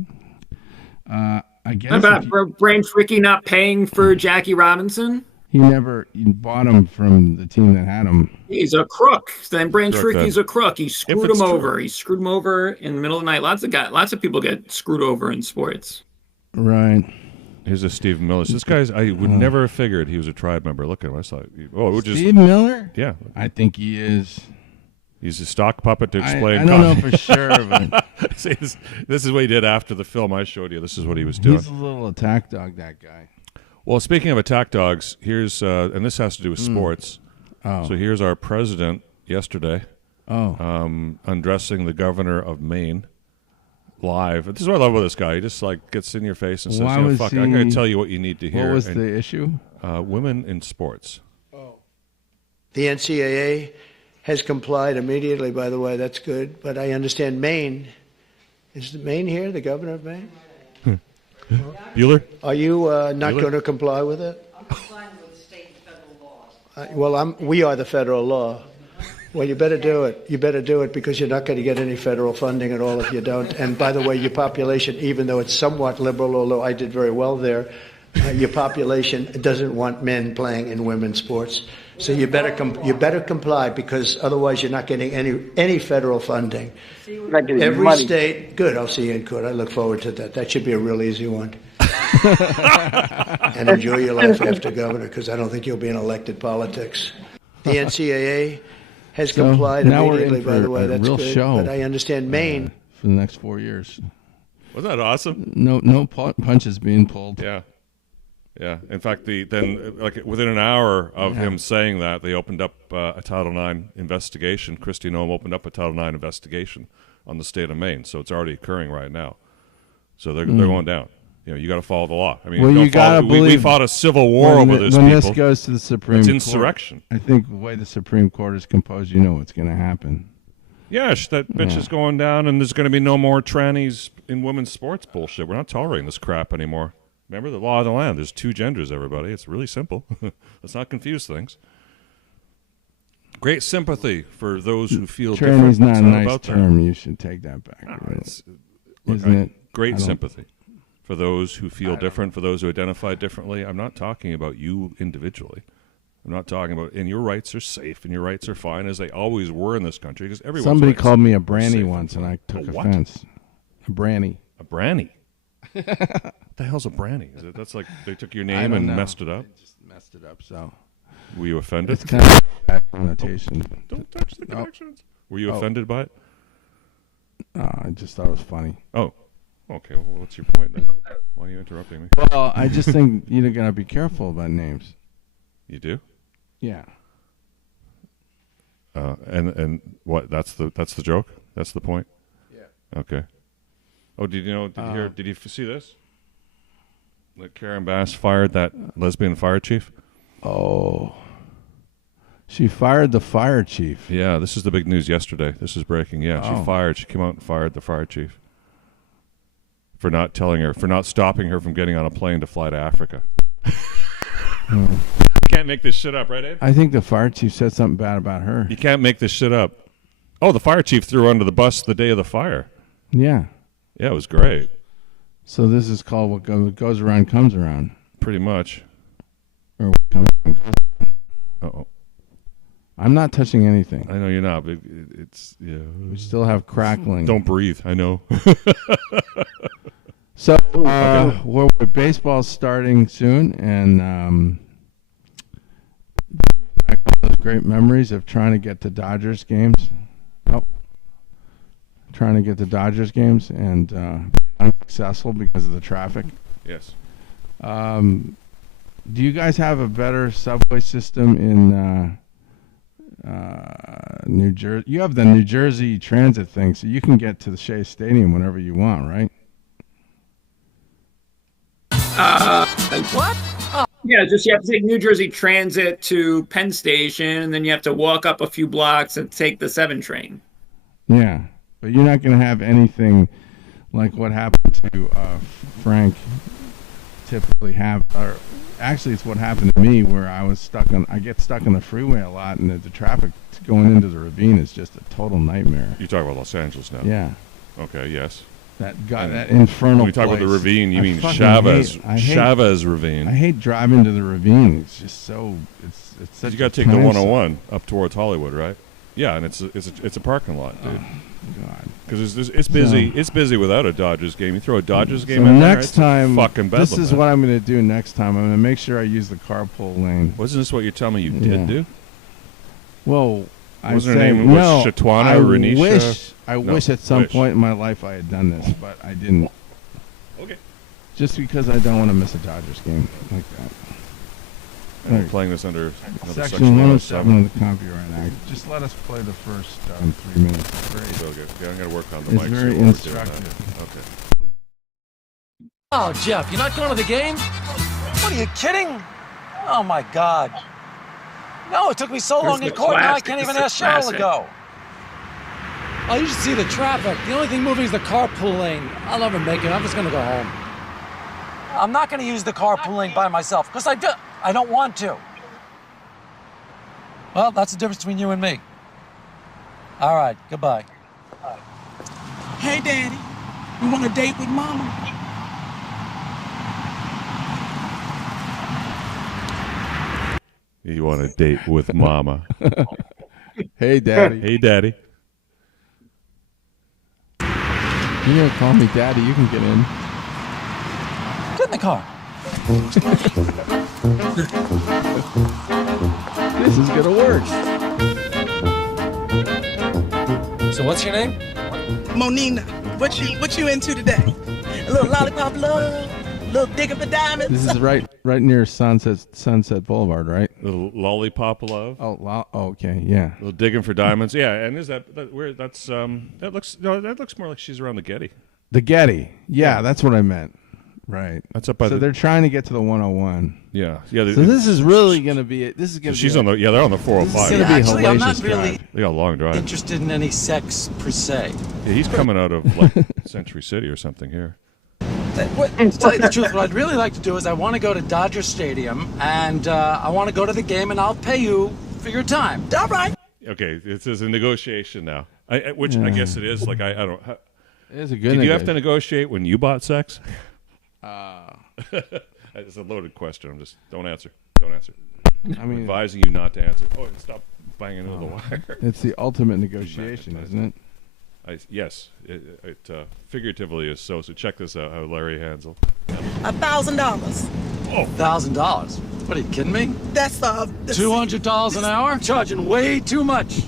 I guess... How about Branch Rickey not paying for Jackie Robinson? He bought him from the team that had him. He's a crook. Then Branch Crook, Rickey's then. a crook. He screwed him over. He screwed him over in the middle of the night. Lots of people get screwed over in sports. Right. Here's a Steve Miller. This guy's, I would never have figured he was a tribe member. Look at him. I thought, Steve Miller? Yeah. I think he is. He's a stock puppet to explain. I don't know for sure, but See, this is what he did after the film I showed you. This is what he was doing. He's a little attack dog, that guy. Well, speaking of attack dogs, here's and this has to do with sports. Oh. So here's our president yesterday. Oh. Undressing the governor of Maine. live. This is what I love about this guy. He just like gets in your face and says, Why you know, was fuck, he- I'm going to tell you what you need to hear. What was And, the issue? Women in sports. The NCAA has complied immediately, by the way. That's good. But I understand Maine. Is Maine here, the governor of Maine? Bueller? Are you not Bueller? going to comply with it? I'm complying with state and federal laws. We are the federal law. Well, you better do it. You better do it because you're not going to get any federal funding at all if you don't. And by the way, your population, even though it's somewhat liberal, although I did very well there, your population doesn't want men playing in women's sports. So you better comply because otherwise you're not getting any federal funding. Every state, good. I'll see you in court. I look forward to that. That should be a real easy one. And enjoy your life after governor because I don't think you'll be in elected politics. The NCAA has complied now we're immediately. in By the for way, a that's real good. show. But I understand Maine. For the next 4 years. Was that awesome? No punches being pulled. Yeah. Yeah. In fact, within an hour of him saying that, they opened up a Title IX investigation. Kristi Noem opened up a Title IX investigation on the state of Maine. So it's already occurring right now. So they're going down. You know, you got to follow the law. I mean, Well, you gotta we believe fought a civil war over this. When people. this goes to the Supreme It's Court, insurrection. I think the way the Supreme Court is composed, you know what's going to happen. Yes, that bitch is going down, and there's going to be no more trannies in women's sports bullshit. We're not tolerating this crap anymore. Remember the law of the land. There's 2 genders, everybody. It's really simple. Let's not confuse things. Great sympathy for those who feel different. Tranny's not It's a nice about that. term. You should take that back. Isn't it? Great sympathy for those who feel different, for those who identify differently. I'm not talking about you individually. I'm not talking about, and your rights are safe and your rights are fine, as they always were in this country, because everyone's Somebody rights called me a are branny safe once, and I took A what? offense. A branny. A branny? What the hell's a branny? That's like they took your I name don't and know. messed it up? They just messed it up, so. Were you offended? It's kind of a bad connotation. Don't touch the connections. Were you offended by it? I just thought it was funny. Oh. Okay, well, what's your point then? Why are you interrupting me? Well, I just think you're going to be careful about names. You do? Yeah. And what? That's the joke? That's the point? Yeah. Okay. Oh, did you know? Did you hear? Did you see this? That Karen Bass fired that lesbian fire chief. Oh. She fired the fire chief. Yeah, this is the big news yesterday. This is breaking. Yeah, she came out and fired the fire chief for not stopping her from getting on a plane to fly to Africa. You can't make this shit up, right, Ed? I think the fire chief said something bad about her. You can't make this shit up. Oh, the fire chief threw her under the bus the day of the fire. Yeah. Yeah, it was great. So this is called what goes around comes around. Pretty much. Or what comes around goes around. Uh-oh. I'm not touching anything. I know you're not, but it's, yeah. We still have crackling. Don't breathe, I know. So, with baseball starting soon, and back all those great memories of trying to get to Dodgers games. Trying to get to Dodgers games and unsuccessful because of the traffic. Yes. Do you guys have a better subway system in New Jersey? You have the New Jersey Transit thing, so you can get to the Shea Stadium whenever you want, right? What? Yeah, just you have to take New Jersey Transit to Penn Station, and then you have to walk up a few blocks and take the 7 train. Yeah, but you're not going to have anything like what happened to Frank typically have. Or actually, it's what happened to me where I get stuck on the freeway a lot, and the traffic going into the ravine is just a total nightmare. You talk about Los Angeles now. Yeah. Okay. Yes. That infernal. When you talk about the place. ravine, you I mean fucking Chavez Ravine. I hate driving to the ravine. It's just so it's such. You got to take the 101 up towards Hollywood, right? Yeah, and it's a parking lot, dude. Oh, God. Because it's busy. It's busy without a Dodgers game. You throw a Dodgers game So in next there, time, fucking bedlam. this is what I'm going to do next time. I'm going to make sure I use the carpool lane. Wasn't this what you're telling me you did do? Well, I was her say name? no. Shatwana, Renisha? I wish at some point in my life I had done this, but I didn't. Okay. Just because I don't want to miss a Dodgers game like that. And we're playing this under another Section 107 of the Copyright Act. Just let us play the first 3 minutes. It's very, So good. Yeah, I'm going to work on the it's mics very here while we're doing that. instructive. Okay. Oh, Jeff, you're not going to the game? What, are you kidding? Oh, my God. No, it took me so long in court, now I can't even ask Cheryl to go. Oh, you should see the traffic. The only thing moving is the carpool lane. I'll never make it. I'm just going to go home. I'm not going to use the carpool lane by myself, because I don't want to. Well, that's the difference between you and me. All right, goodbye. Hey, Daddy, you want a date with Mama? You want a date with Mama? Hey, Daddy. Hey, Daddy. You're going to call me Daddy. You can get in. Get in the car. This is going to work. So what's your name? Monina. What you into today? A little lollipop love? A little digging for diamonds? This is right near Sunset Boulevard, right? Little lollipop love. Oh, okay, yeah. Little digging for diamonds. Yeah, and is that where that's that looks more like she's around the Getty. The Getty. Yeah, that's what I meant. Right. That's up by so they're trying to get to the 101. Yeah. So this is really going to be She's on the they're on the 405. It's going to be Actually, I'm not hellacious really drive. They got a long drive. interested in any sex per se. Yeah, he's coming out of like Century City or something here. To tell you the truth, what I'd really like to do is I want to go to Dodger Stadium, and I want to go to the game, and I'll pay you for your time. All right. Okay, this is a negotiation now. Which I guess it is. Like I don't. It is a good. Did you have to negotiate when you bought sex? It's a loaded question. Don't answer. Don't answer. I'm advising you not to answer. Oh, stop banging into the wire. It's the ultimate negotiation, isn't it? Yes, it figuratively is so. So check this out. How Larry Hansel. $1,000. Oh, $1,000. What are you kidding me? That's $200 an hour? I'm charging way too much.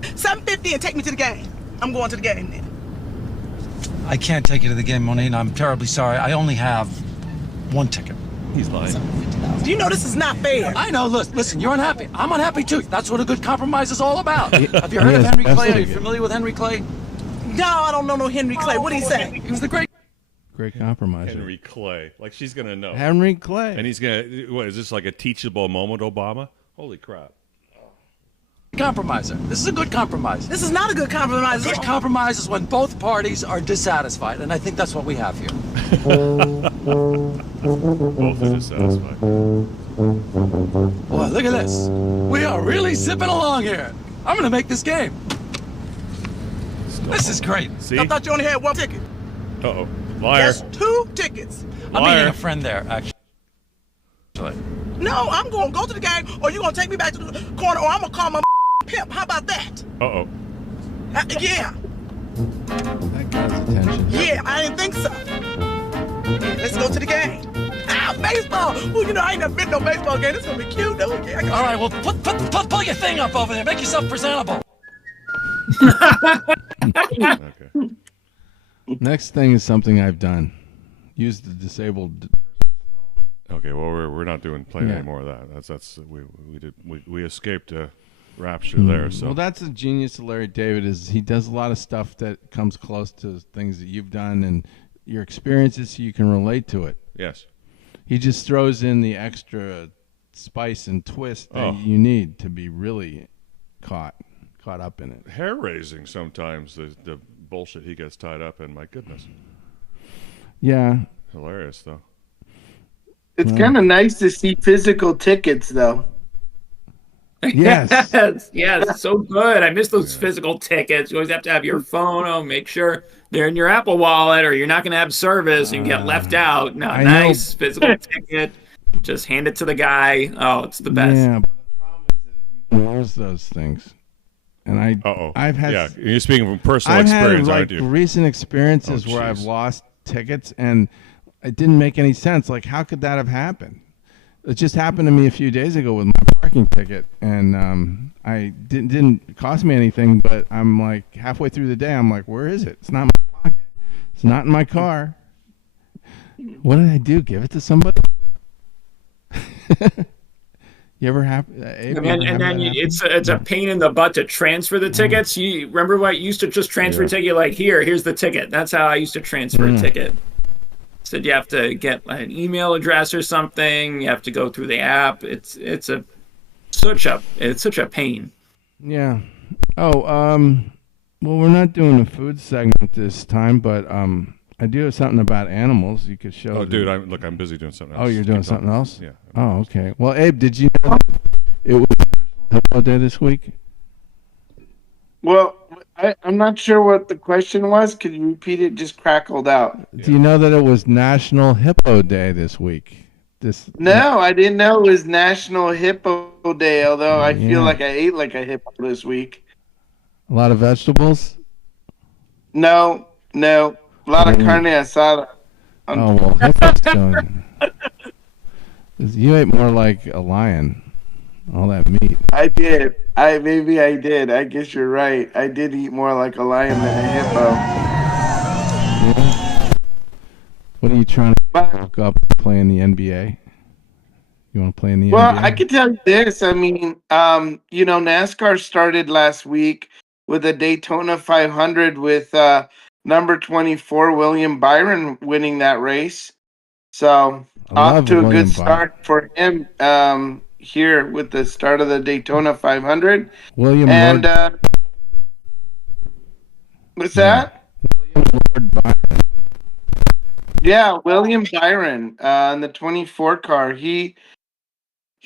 $750 and take me to the game. I'm going to the game then. I can't take you to the game, Monina. I'm terribly sorry. I only have one ticket. He's lying. Do you know this is not fair? I know. Listen, you're unhappy. I'm unhappy too. That's what a good compromise is all about. Have you heard of Henry Clay? Are you familiar with Henry Clay? No, I don't know no Henry Clay. What did he say? He was the great compromiser. Henry Clay. Like she's gonna know. Henry Clay. And he's gonna. What is this like a teachable moment, Obama? Holy crap. compromiser. This is a good compromise. This is not a good compromise. A good compromise is when both parties are dissatisfied, and I think that's what we have here. Both are dissatisfied. Boy, look at this. We are really zipping along here. I'm going to make this game. This is great. See? I thought you only had one ticket. Uh-oh. Liar. That's 2 tickets. I'm meeting a friend there, actually. No, I'm going to go to the game, or you're going to take me back to the corner, or I'm going to call my pimp. How about that? Uh-oh. Yeah. That got his attention. Yeah, I didn't think so. Yeah, let's go to the game. Ah, baseball. Well, you know, I ain't never been to no baseball game. It's going to be cute, though. Yeah, all right, well, pull your thing up over there. Make yourself presentable. Okay. Next thing is something I've done. Use the disabled. Okay, well we're not playing any more of that. That's we escaped rapture there. So well, that's the genius of Larry David is he does a lot of stuff that comes close to things that you've done and your experiences, so you can relate to it. Yes. He just throws in the extra spice and twist that you need to be really caught up in it. Hair raising sometimes the bullshit he gets tied up in. My goodness. Yeah. Hilarious though. It's kind of nice to see physical tickets, though. Yes. Yes, so good. I miss those physical tickets. You always have to have your phone. Oh, make sure they're in your Apple Wallet, or you're not going to have service and get left out. No, nice physical ticket. Just hand it to the guy. Oh, it's the best. Yeah, but the problem is that you can lose those things. And I've had. You're speaking from personal experience, had, aren't you? Recent experiences where I've lost tickets and it didn't make any sense. Like, how could that have happened? It just happened to me a few days ago with my parking ticket, and I didn't cost me anything. But I'm like halfway through the day, I'm like, where is it? It's not in my pocket. It's not in my car. What did I do? Give it to somebody? You ever have? And then it's a pain in the butt to transfer the tickets. You remember what you used to just transfer a ticket? Like here's the ticket. That's how I used to transfer a ticket. Said you have to get an email address or something. You have to go through the app. It's such a pain. Yeah. Oh, well, we're not doing a food segment this time, but I do have something about animals you could show. Oh, dude, I'm busy doing something else. Oh, you're doing something else? Yeah. Oh, okay. Well, Abe, did you know that it was National Hippo Day this week? Well, I'm not sure what the question was. Could you repeat it? Just crackled out. Do you know that it was National Hippo Day this week? No, I didn't know it was National Hippo Day, although I feel like I ate like a hippo this week. A lot of vegetables? No. A lot of carne asada. Oh, well, hippo's going. You ate more like a lion. All that meat. I did. Maybe I did. I guess you're right. I did eat more like a lion than a hippo. Yeah. What are you trying to look up to play in the NBA? You want to play in the NBA? Well, I can tell you this. I mean, NASCAR started last week with a Daytona 500 with number 24 William Byron winning that race. So off to a good start for him here with the start of the Daytona 500. William and what's that? William Lord Byron. Yeah, William Byron in the 24 car. He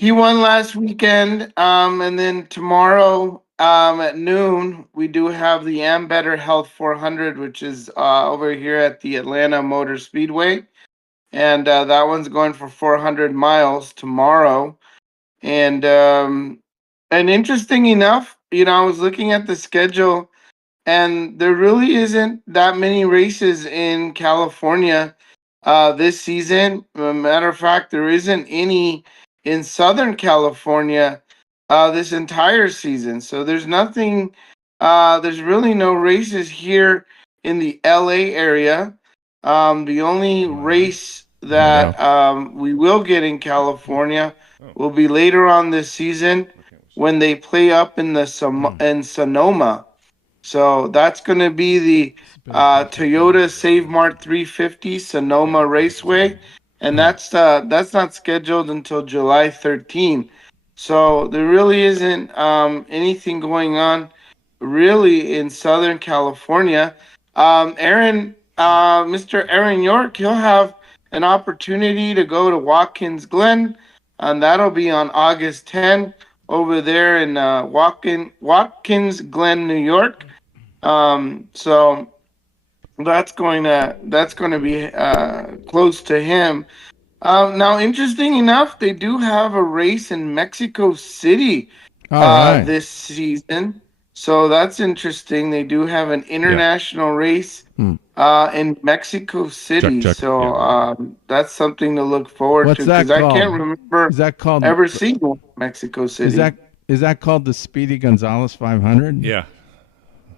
won last weekend, and then tomorrow at noon we do have the Am Better Health 400, which is over here at the Atlanta Motor Speedway, and that one's going for 400 miles tomorrow. And interesting enough, I was looking at the schedule, and there really isn't that many races in California this season. As a matter of fact, there isn't any in Southern California this entire season. So there's nothing, there's really no races here in the LA area. The only race that we will get in California will be later on this season when they play up in the in Sonoma. So that's going to be the Toyota Save Mart 350 Sonoma Raceway, and that's not scheduled until July 13. So there really isn't anything going on really in Southern California. Mr. Aaron York, he'll have an opportunity to go to Watkins Glen, and that'll be on August 10 over there in Watkins Glen, New York. So that's going to be close to him. Now, interesting enough, they do have a race in Mexico City this season. So that's interesting. They do have an international race in Mexico City. That's something to look forward to, because I can't remember ever seeing one in Mexico City. Is that called the Speedy Gonzalez 500? Yeah.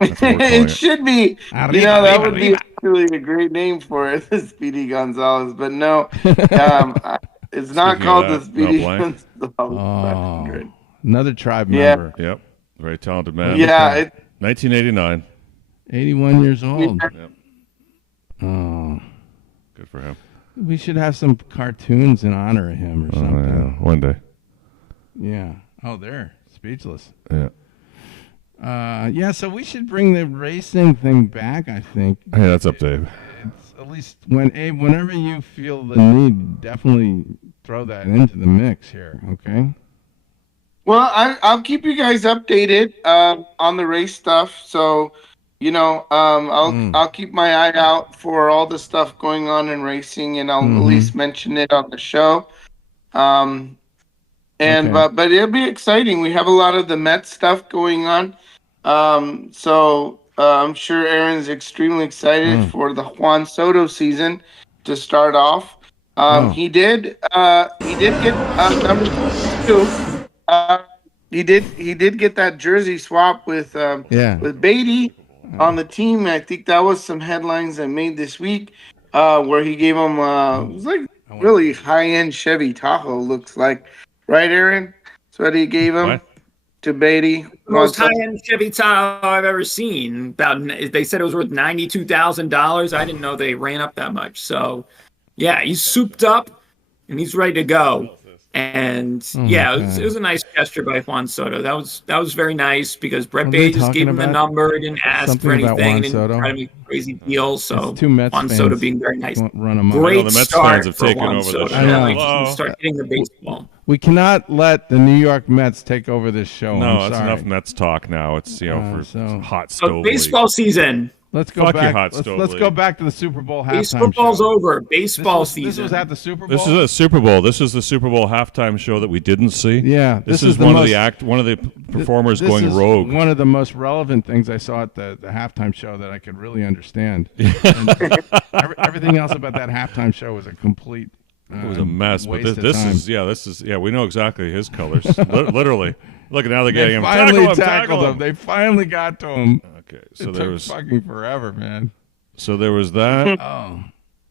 It should be. That would be actually a great name for it, the Speedy Gonzalez. But no, it's not called the Speedy Gonzalez 500. Another tribe member. Yep. Very talented man. Yeah. 1989. 81 years old. Yep. Oh. Good for him. We should have some cartoons in honor of him or something. Yeah. One day. Yeah. Oh, there. Speechless. Yeah. So we should bring the racing thing back, I think. Hey, that's up to Abe. It's at least whenever you feel the need, definitely throw that into the mix here, okay? Well, I'll keep you guys updated on the race stuff. So, I'll keep my eye out for all the stuff going on in racing, and I'll at least mention it on the show. But it'll be exciting. We have a lot of the Mets stuff going on. So I'm sure Aaron's extremely excited for the Juan Soto season to start off. He did get number 2. He did get that jersey swap with Beatty on the team. I think that was some headlines that made this week, where he gave him it was like really high-end Chevy Tahoe, looks like, right, Aaron? That's what he gave him to Beatty. Most high-end Chevy Tahoe I've ever seen. They said it was worth $92,000. I didn't know they ran up that much. So, yeah, he's souped up and he's ready to go. And it was a nice gesture by Juan Soto. That was very nice because Brett Beatty just gave him the number, didn't ask for anything, didn't try to make a crazy deal. So Juan Soto being very nice. Great start for Juan Soto. Now he can start hitting the baseball. We cannot let the New York Mets take over this show. No, it's enough Mets talk now. It's for hot stove. Baseball season. Let's go back. Let's go back to the Super Bowl halftime show. Super Bowl's over. Baseball season. This was at the Super Bowl. This is a Super Bowl. This is the Super Bowl halftime show that we didn't see. Yeah, this is one of the performers going rogue. One of the most relevant things I saw at the halftime show that I could really understand. Everything else about that halftime show was a complete. It was a mess, but this is we know exactly his colors. Literally, look, now they're getting him. Finally tackled him. They finally got to him. Okay, so it there took was fucking forever, man. So there was that.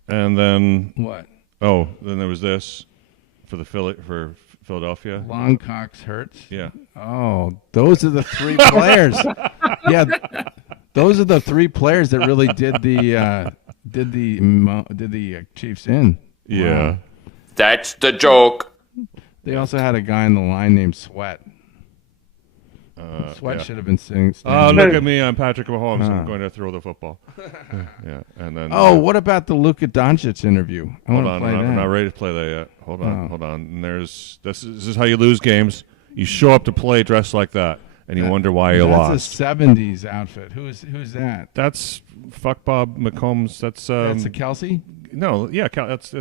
And then what? Oh, then there was this for Philadelphia. Longcock's hurts. Yeah. Oh, those are the three players. Yeah, those are the three players that really did the Chiefs in. Yeah. Wow. That's the joke. They also had a guy in the line named Sweat. Sweat should have been singing. Oh, look at me! I'm Patrick Mahomes. I'm going to throw the football. Yeah, and then. Oh, what about the Luka Doncic interview? Hold on, I'm not ready to play that yet. Hold on. And this is how you lose games. You show up to play dressed like that, and you wonder why you lost. That's a '70s outfit. Who's that? That's fuck Bob McCombs. That's a Kelsey. No, yeah, it's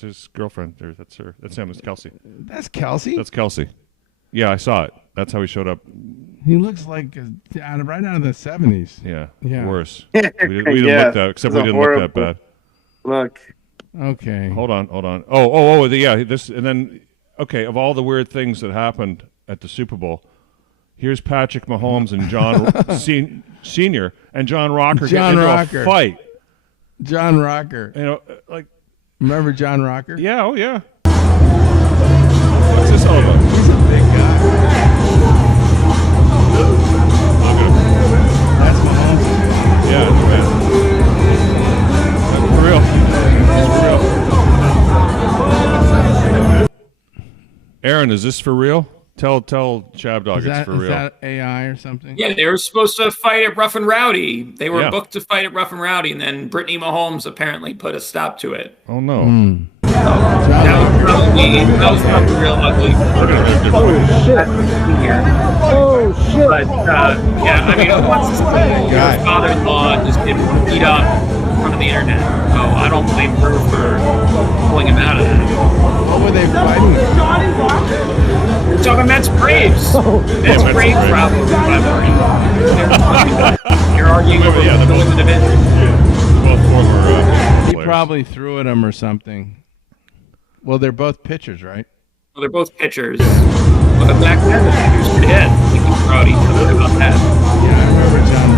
his girlfriend. That's her. That's him. It's Kelsey. That's Kelsey. That's Kelsey. Yeah, I saw it. That's how he showed up. He looks like right out of the '70s. Yeah. Worse. We didn't look that, except we didn't look that bad. Look. Okay. Hold on. Oh, this, and then, okay, of all the weird things that happened at the Super Bowl, here's Patrick Mahomes and John Senior and John Rocker getting into a fight. John Rocker. You know, remember John Rocker? Yeah. Oh, yeah. What's this all about? He's a big guy. That's Mahomes. Yeah, man. That's for real. Aaron, is this for real? Tell Chabdog it's for real. Is that AI or something? Yeah, they were supposed to fight at Rough and Rowdy. They were booked to fight at Rough and Rowdy, and then Brittany Mahomes apparently put a stop to it. Oh, no. That was probably real ugly. Oh, shit. But, I mean, who wants to see your father-in-law just get beat up in front of the internet? So I don't blame her for pulling him out of that. What were they fighting? We're talking Mets Braves. Mets Braves rivalry. You're arguing over who wins the division. Both former He probably threw at him or something. Well, they're both pitchers, right? Well, they're both pitchers. But back then, the pitchers could hit. We can throw at each other about that. Yeah, I remember John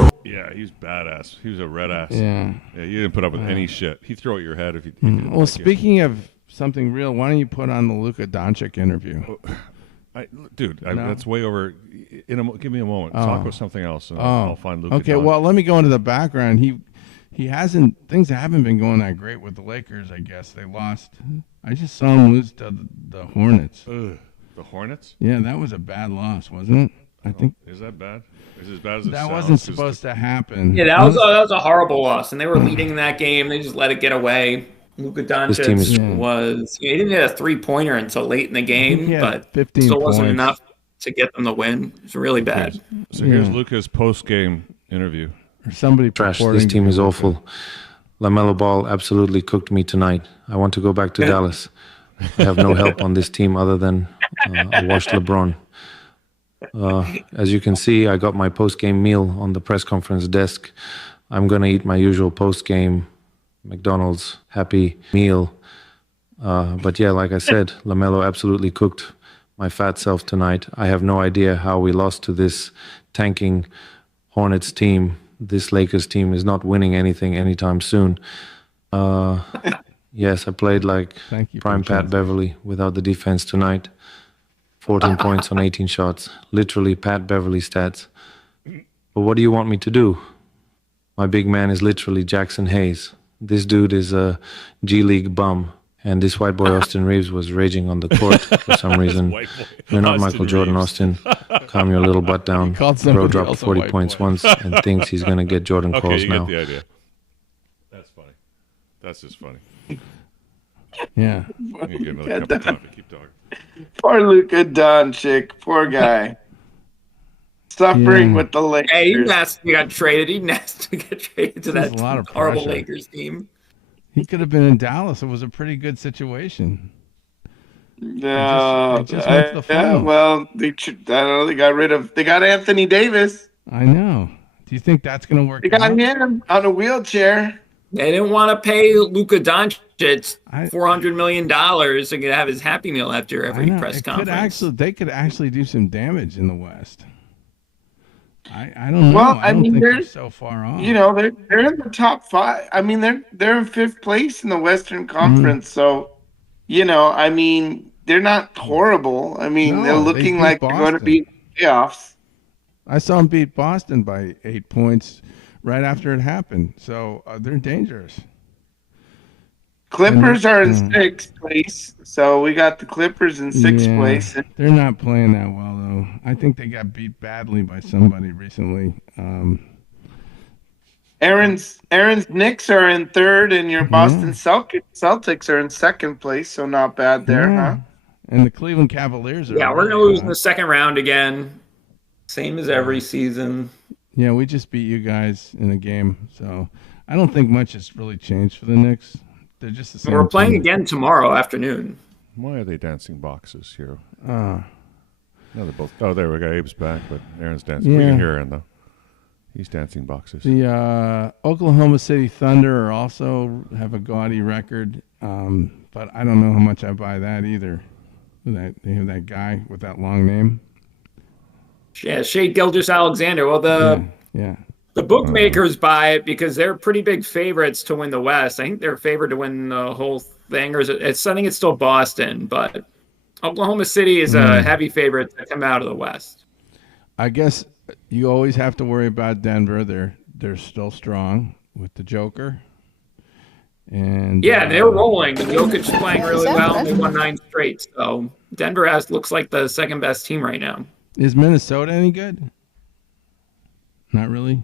Robertson. Yeah, he's badass. He was a red ass. Yeah. Yeah, you didn't put up with any shit. He'd throw at your head if you. Well, speaking of something real, why don't you put on the Luka Doncic interview? That's way over. Give me a moment. Talk about something else, and I'll find Luka. Okay, well, let me go into the background. Things haven't been going that great with the Lakers, I guess. They lost. I just saw them lose to the Hornets. The Hornets? Yeah, that was a bad loss, wasn't it? I think. Is that bad? Is it as bad as it that sounds? wasn't supposed to happen. Yeah, that was a horrible loss, and they were leading in that game. They just let it get away. Luka Doncic was. He didn't hit a 3-pointer until late in the game, but 15 still wasn't points. enough to get them the win. It was really bad. So here's Luka's post-game interview. Or somebody trash. This team is awful. LaMelo Ball absolutely cooked me tonight. I want to go back to Dallas. I have no help on this team other than a washed LeBron. As you can see, I got my post-game meal on the press conference desk. I'm going to eat my usual post-game McDonald's Happy Meal. But yeah, like I said, LaMelo absolutely cooked my fat self tonight. I have no idea how we lost to this tanking Hornets team. This Lakers team is not winning anything anytime soon. Yes, I played like Thank you for prime the Pat translation. Beverly without the defense tonight. 14 points on 18 shots. Literally Pat Beverly stats. But what do you want me to do? My big man is literally Jackson Hayes. This dude is a G League bum. And this white boy Austin Reeves was raging on the court for some reason. You're not Michael Jordan, Austin. Calm your little butt down. Bro dropped 40 points once and thinks he's going to get Jordan Okay, calls you now. get the idea. That's funny. That's just funny. Yeah. You get another cup of coffee. Keep talking. Poor Luka Doncic. Poor guy. Suffering with the Lakers. Hey, he asked to get traded. He asked to get traded to There's that a lot of horrible pressure. Lakers team. He could have been in Dallas. It was a pretty good situation. No, They just went to the finals. well, they got Anthony Davis. I know. Do you think that's going to work They got out? him on a wheelchair. They didn't want to pay Luka Doncic $400 million to have his Happy Meal after every press conference. They could actually do some damage in the West. I don't know. Well, I don't think they're they're so far off. You know, they're in the top 5. I mean, they're in 5th place in the Western Conference. So, you know, I mean, they're not horrible. I mean, No, they're they looking beat like they're going to Boston. be in the playoffs. I saw them beat Boston by 8 points right after it happened. So they're dangerous. Clippers are in 6th place. So we got the Clippers in 6th Yeah, place. They're not playing that well, though. I think they got beat badly by somebody recently. Aaron's Knicks are in 3rd, and your Boston Celtics are in 2nd place. So not bad there, huh? And the Cleveland Cavaliers are. Yeah, we're going to lose in the second round again. Same as every season. Yeah, we just beat you guys in a game, so I don't think much has really changed for the Knicks. They're just the same. We're playing team. again tomorrow afternoon. Why are they dancing boxes here? Uh, No, they're both. Oh, there we go. Abe's back, but Aaron's dancing. We Yeah. can hear Aaron though. He's dancing boxes. The Oklahoma City Thunder also have a gaudy record, but I don't know how much I buy that either. They have that guy with that long name. Yeah, Shea Gilgeous-Alexander. Well, the bookmakers buy it because they're pretty big favorites to win the West. I think they're favored to win the whole thing. Or I think it's still Boston, but Oklahoma City is a heavy favorite to come out of the West. I guess you always have to worry about Denver. They're still strong with the Joker. And Yeah, they're rolling. Jokic's playing really well. They won 9 straight. So Denver looks like the second best team right now. Is Minnesota any good? Not really.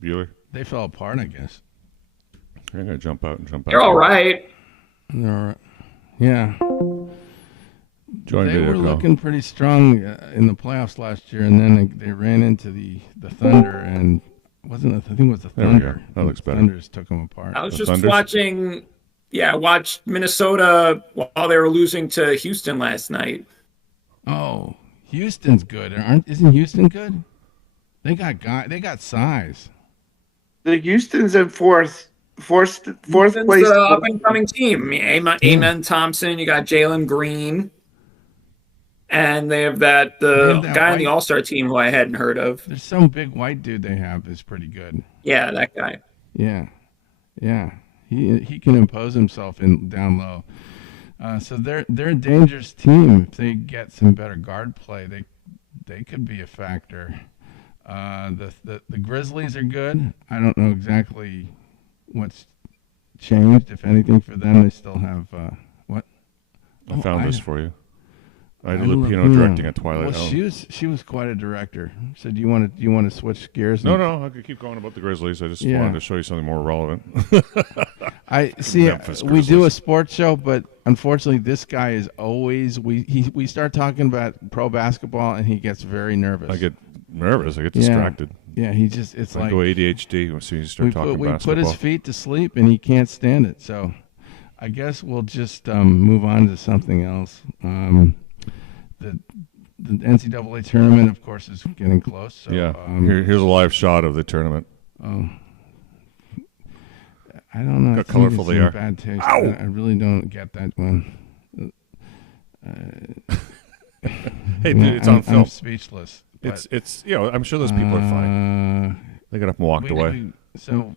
Bueller. They fell apart, I guess. They're gonna jump out and jump out. They're all right. They're all right. Yeah. Join They me were there, Kyle. looking pretty strong in the playoffs last year, and then they ran into the Thunder, and I think it was the There we go. Thunder. That looks better. Thunders took them apart. I was just watching, watched Minnesota while they were losing to Houston last night. Oh, Houston's good. Isn't Houston good? They got size. The Houston's in fourth Houston's place. the up-and-coming team. Amen Thompson, you got Jalen Green, and they have the guy on the All-Star team who I hadn't heard of. There's some big white dude they have is pretty good. Yeah, that guy. Yeah. He can impose himself down low. So they're a dangerous team. If they get some better guard play, they could be a factor. The Grizzlies are good. I don't know exactly what's changed, if anything, for them. They still have what? I found this for you. Ida Ida Lupino Lupino. directing at Twilight. Well, she was quite a director. So do you want to switch gears? No, I could keep going about the Grizzlies. I just wanted to show you something more relevant. I see. Memphis We do a Grizzlies. sports show, but unfortunately, this guy is always we start talking about pro basketball, and he gets very nervous. I get nervous. I get distracted. Yeah, he just it's I like go ADHD as soon as you start talking we basketball. put his feet to sleep, and he can't stand it. So, I guess we'll just move on to something else. The NCAA tournament, of course, is getting close. So, here's a live shot of the tournament. Oh, I don't know. Look I how think colorful it's they in are. Bad taste. Ow! I really don't get that one. Hey, dude, it's on film. I'm speechless. It's I'm sure those people are fine. They got up and walked away. So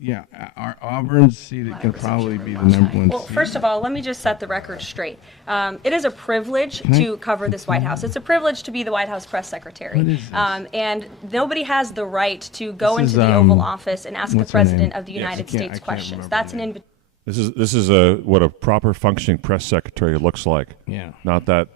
Yeah, our Auburn's seat can probably be the number one Well, seed. first of all, let me just set the record straight. It is a privilege to cover this White House. It's a privilege to be the White House press secretary. What is this? And nobody has the right to go This into is, the Oval Office and ask the what's her name? President of the Yes, United I can't States questions. remember That's her an invitation. This is what a proper functioning press secretary looks like. Yeah. Not that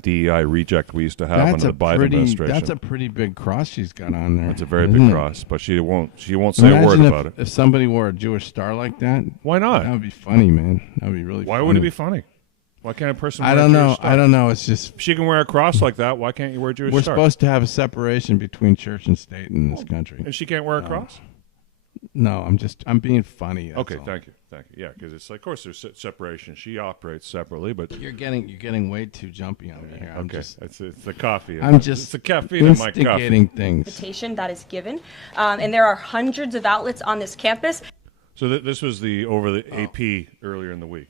DEI reject we used to have under the Biden administration. That's a pretty big cross she's got on there. That's a very isn't big it? cross, but she won't say a word Imagine about it. If somebody wore a Jewish star like that, why not? That would be funny, man. That would be really. Why funny. would it be funny? Why can't a person? I wear don't a Jewish know. star? I don't know. It's just If she can wear a cross like that, why can't you wear a Jewish we're star? supposed to have a separation between church and state in this country. And she can't wear a cross? No, I'm being funny. that's Okay, all. thank you. Yeah, because it's of course there's separation. She operates separately, but You're getting way too jumpy on me here. okay, it's the coffee. I'm just it's the caffeine in my instigating coffee. things. Invitation that is given, and there are hundreds of outlets on this campus. So this was over the AP earlier in the week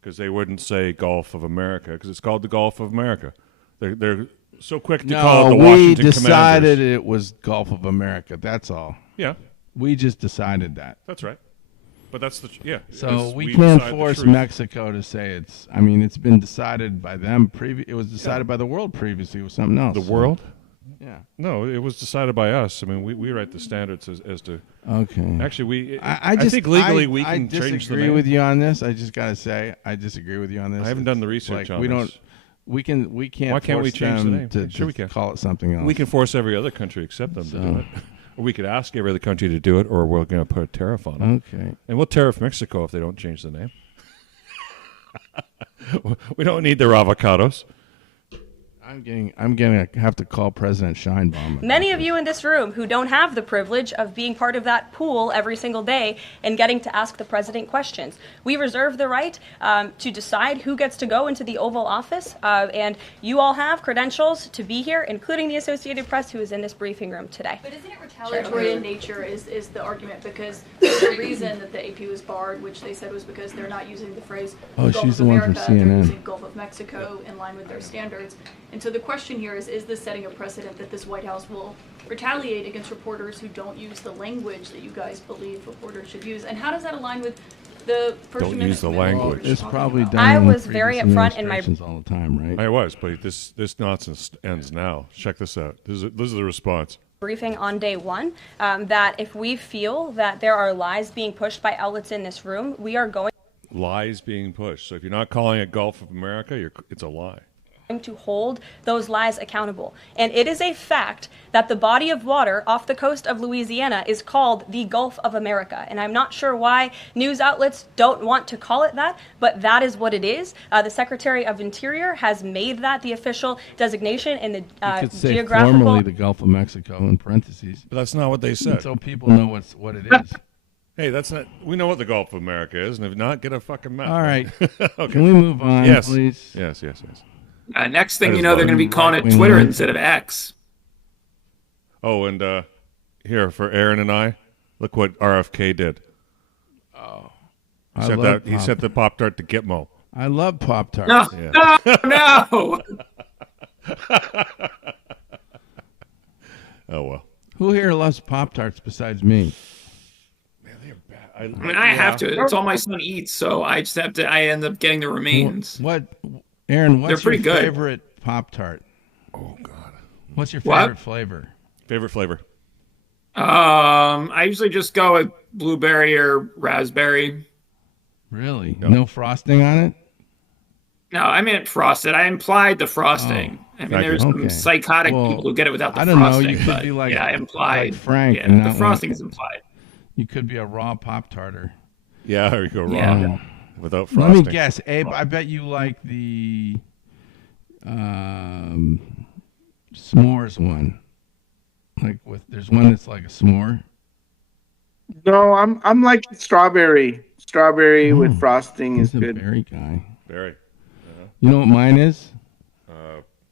because they wouldn't say Gulf of America because it's called the Gulf of America. They're so quick to call it the we Washington decided Commanders. it was Gulf of America. That's all. Yeah, we just decided that. that's right. But that's So it's- we can't decide the force truth. Mexico to say it's. I mean, it's been decided by them. It was decided by the world previously. It was something else. The world? Yeah. No, it was decided by us. I mean, we write the standards as to. Okay. Actually, I think legally we can I change the disagree name. with you on this. I just gotta say I disagree with you on this. I haven't done the research on we this. don't. We can't. Why can't we force change the them name? To, Sure we to can. call it something else. We can force every other country except them to do it. Or we could ask every other country to do it, or we're going to put a tariff on it. Okay. And we'll tariff Mexico if they don't change the name. We don't need their avocados. I'm gonna have to call President Scheinbaum. Many of you in this room who don't have the privilege of being part of that pool every single day and getting to ask the president questions. We reserve the right to decide who gets to go into the Oval Office, and you all have credentials to be here, including the Associated Press, who is in this briefing room today. But isn't it retaliatory in nature is the argument, because the reason that the AP was barred, which they said was because they're not using the phrase Gulf she's of the one from America, they're CNN. using Gulf of Mexico in line with their standards. And so the question here is this setting a precedent that this White House will retaliate against reporters who don't use the language that you guys believe reporters should use? And how does that align with the First Don't Amendment? use the language. It's probably done. I in was very previous upfront in my- administrations all the time, right? I was, but this nonsense ends now. Check this out. This is the response. Briefing on day one, that if we feel that there are lies being pushed by outlets in this room, we are going Lies being pushed. So if you're not calling it Gulf of America, it's a lie. to hold those lies accountable. And it is a fact that the body of water off the coast of Louisiana is called the Gulf of America. And I'm not sure why news outlets don't want to call it that, but that is what it is. The Secretary of Interior has made that the official designation in the You could say geographical... formally the Gulf of Mexico in parentheses. But that's not what they said. So people know what it is. Hey, that's not. We know what the Gulf of America is, and if not, get a fucking map. All right. Okay. Can we move on, yes. please? Yes. Next thing That you is know, they're fine. going to be calling it Right-wing Twitter right. instead of X. Oh, and here for Aaron and I, look what RFK did. I He love sent the Pop-Tart to Gitmo. I love Pop-Tarts. No, Yeah. no. Oh well. Who here loves Pop-Tarts besides me? I mean, I have to. It's all my son eats, so I just have to. I end up getting the remains. Aaron, what's They're pretty your good. favorite Pop-Tart? Oh God. What's your What? favorite flavor? Favorite flavor? I usually just go with blueberry or raspberry. Really? No frosting on it? No, I meant frosted. I implied the frosting. I mean, Thank there's you. some psychotic Well, people who get it without the I don't frosting. know. You could but be like, yeah, I implied. like Frank. Yeah, and the not frosting want- is implied. You could be a raw Pop-Tarter. Yeah, there you go. Raw. Yeah. Without Let frosting. me guess, Abe. I bet you like the s'mores one. There's one that's like a s'more. No, I'm like strawberry. Strawberry with frosting is He's a good. berry guy. Berry. You know what mine is?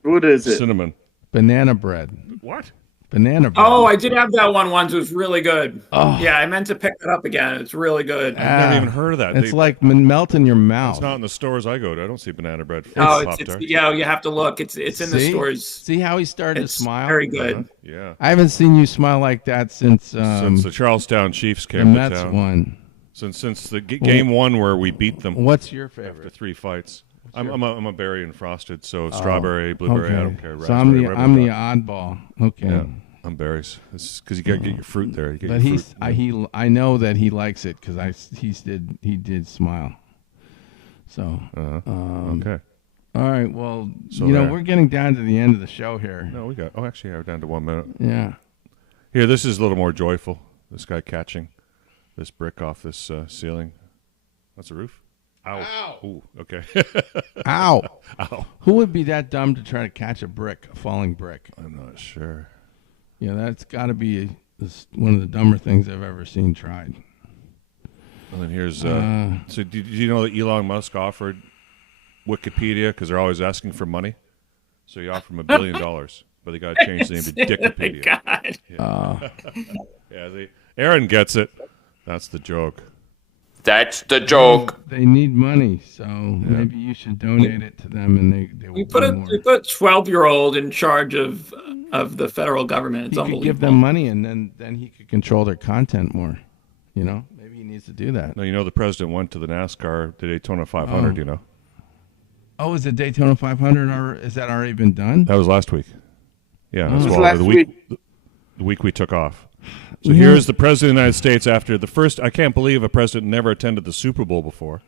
What is it? Cinnamon. Banana bread. What? Banana bread. Oh, I did have that one once. It was really good. Oh. Yeah, I meant to pick that up again. It's really good. I've never even heard of that. It's like melt in your mouth. It's not in the stores I go to. I don't see banana bread. Oh, yeah, you have to look. It's in the See? stores. See how he started to smile? Very good. Yeah. I haven't seen you smile like that since the Charlestown Chiefs came the to Mets town. won. Since the game one where we beat them. What's your favorite? After 3 fights. I'm a berry and frosted, so strawberry, blueberry, I don't care. So I'm the oddball. Okay. Yeah, I'm berries. It's because you got to get your fruit there. You get But your fruit. I know that he likes it because he did smile. So okay. All right. Well, So we're getting down to the end of the show here. No, actually, we're down to 1 minute. Yeah. Here, this is a little more joyful. This guy catching this brick off this ceiling. That's a roof. Ow. Ow. Ooh, okay. Ow. Ow. Who would be that dumb to try to catch a falling brick? I'm not sure. Yeah, that's got to be one of the dumber things I've ever seen tried. And then here's so did you know that Elon Musk offered Wikipedia because they're always asking for money? So he offered him $1 billion, but they got to change the name to Dickipedia. God. Yeah, Aaron gets it. That's the joke. That's the joke. They need money, so maybe you should donate it to them, and they will. We put 12-year-old in charge of the federal government. It's He could unbelievable. give them money, and then he could control their content more. Maybe he needs to do that. No, the president went to the NASCAR, the Daytona 500. You know. Oh, is it Daytona 500? Or is that already been done? That was last week. Yeah, Oh. as It was well. last The week we took off. So here's the president of the United States after the first. I can't believe a president never attended the Super Bowl before.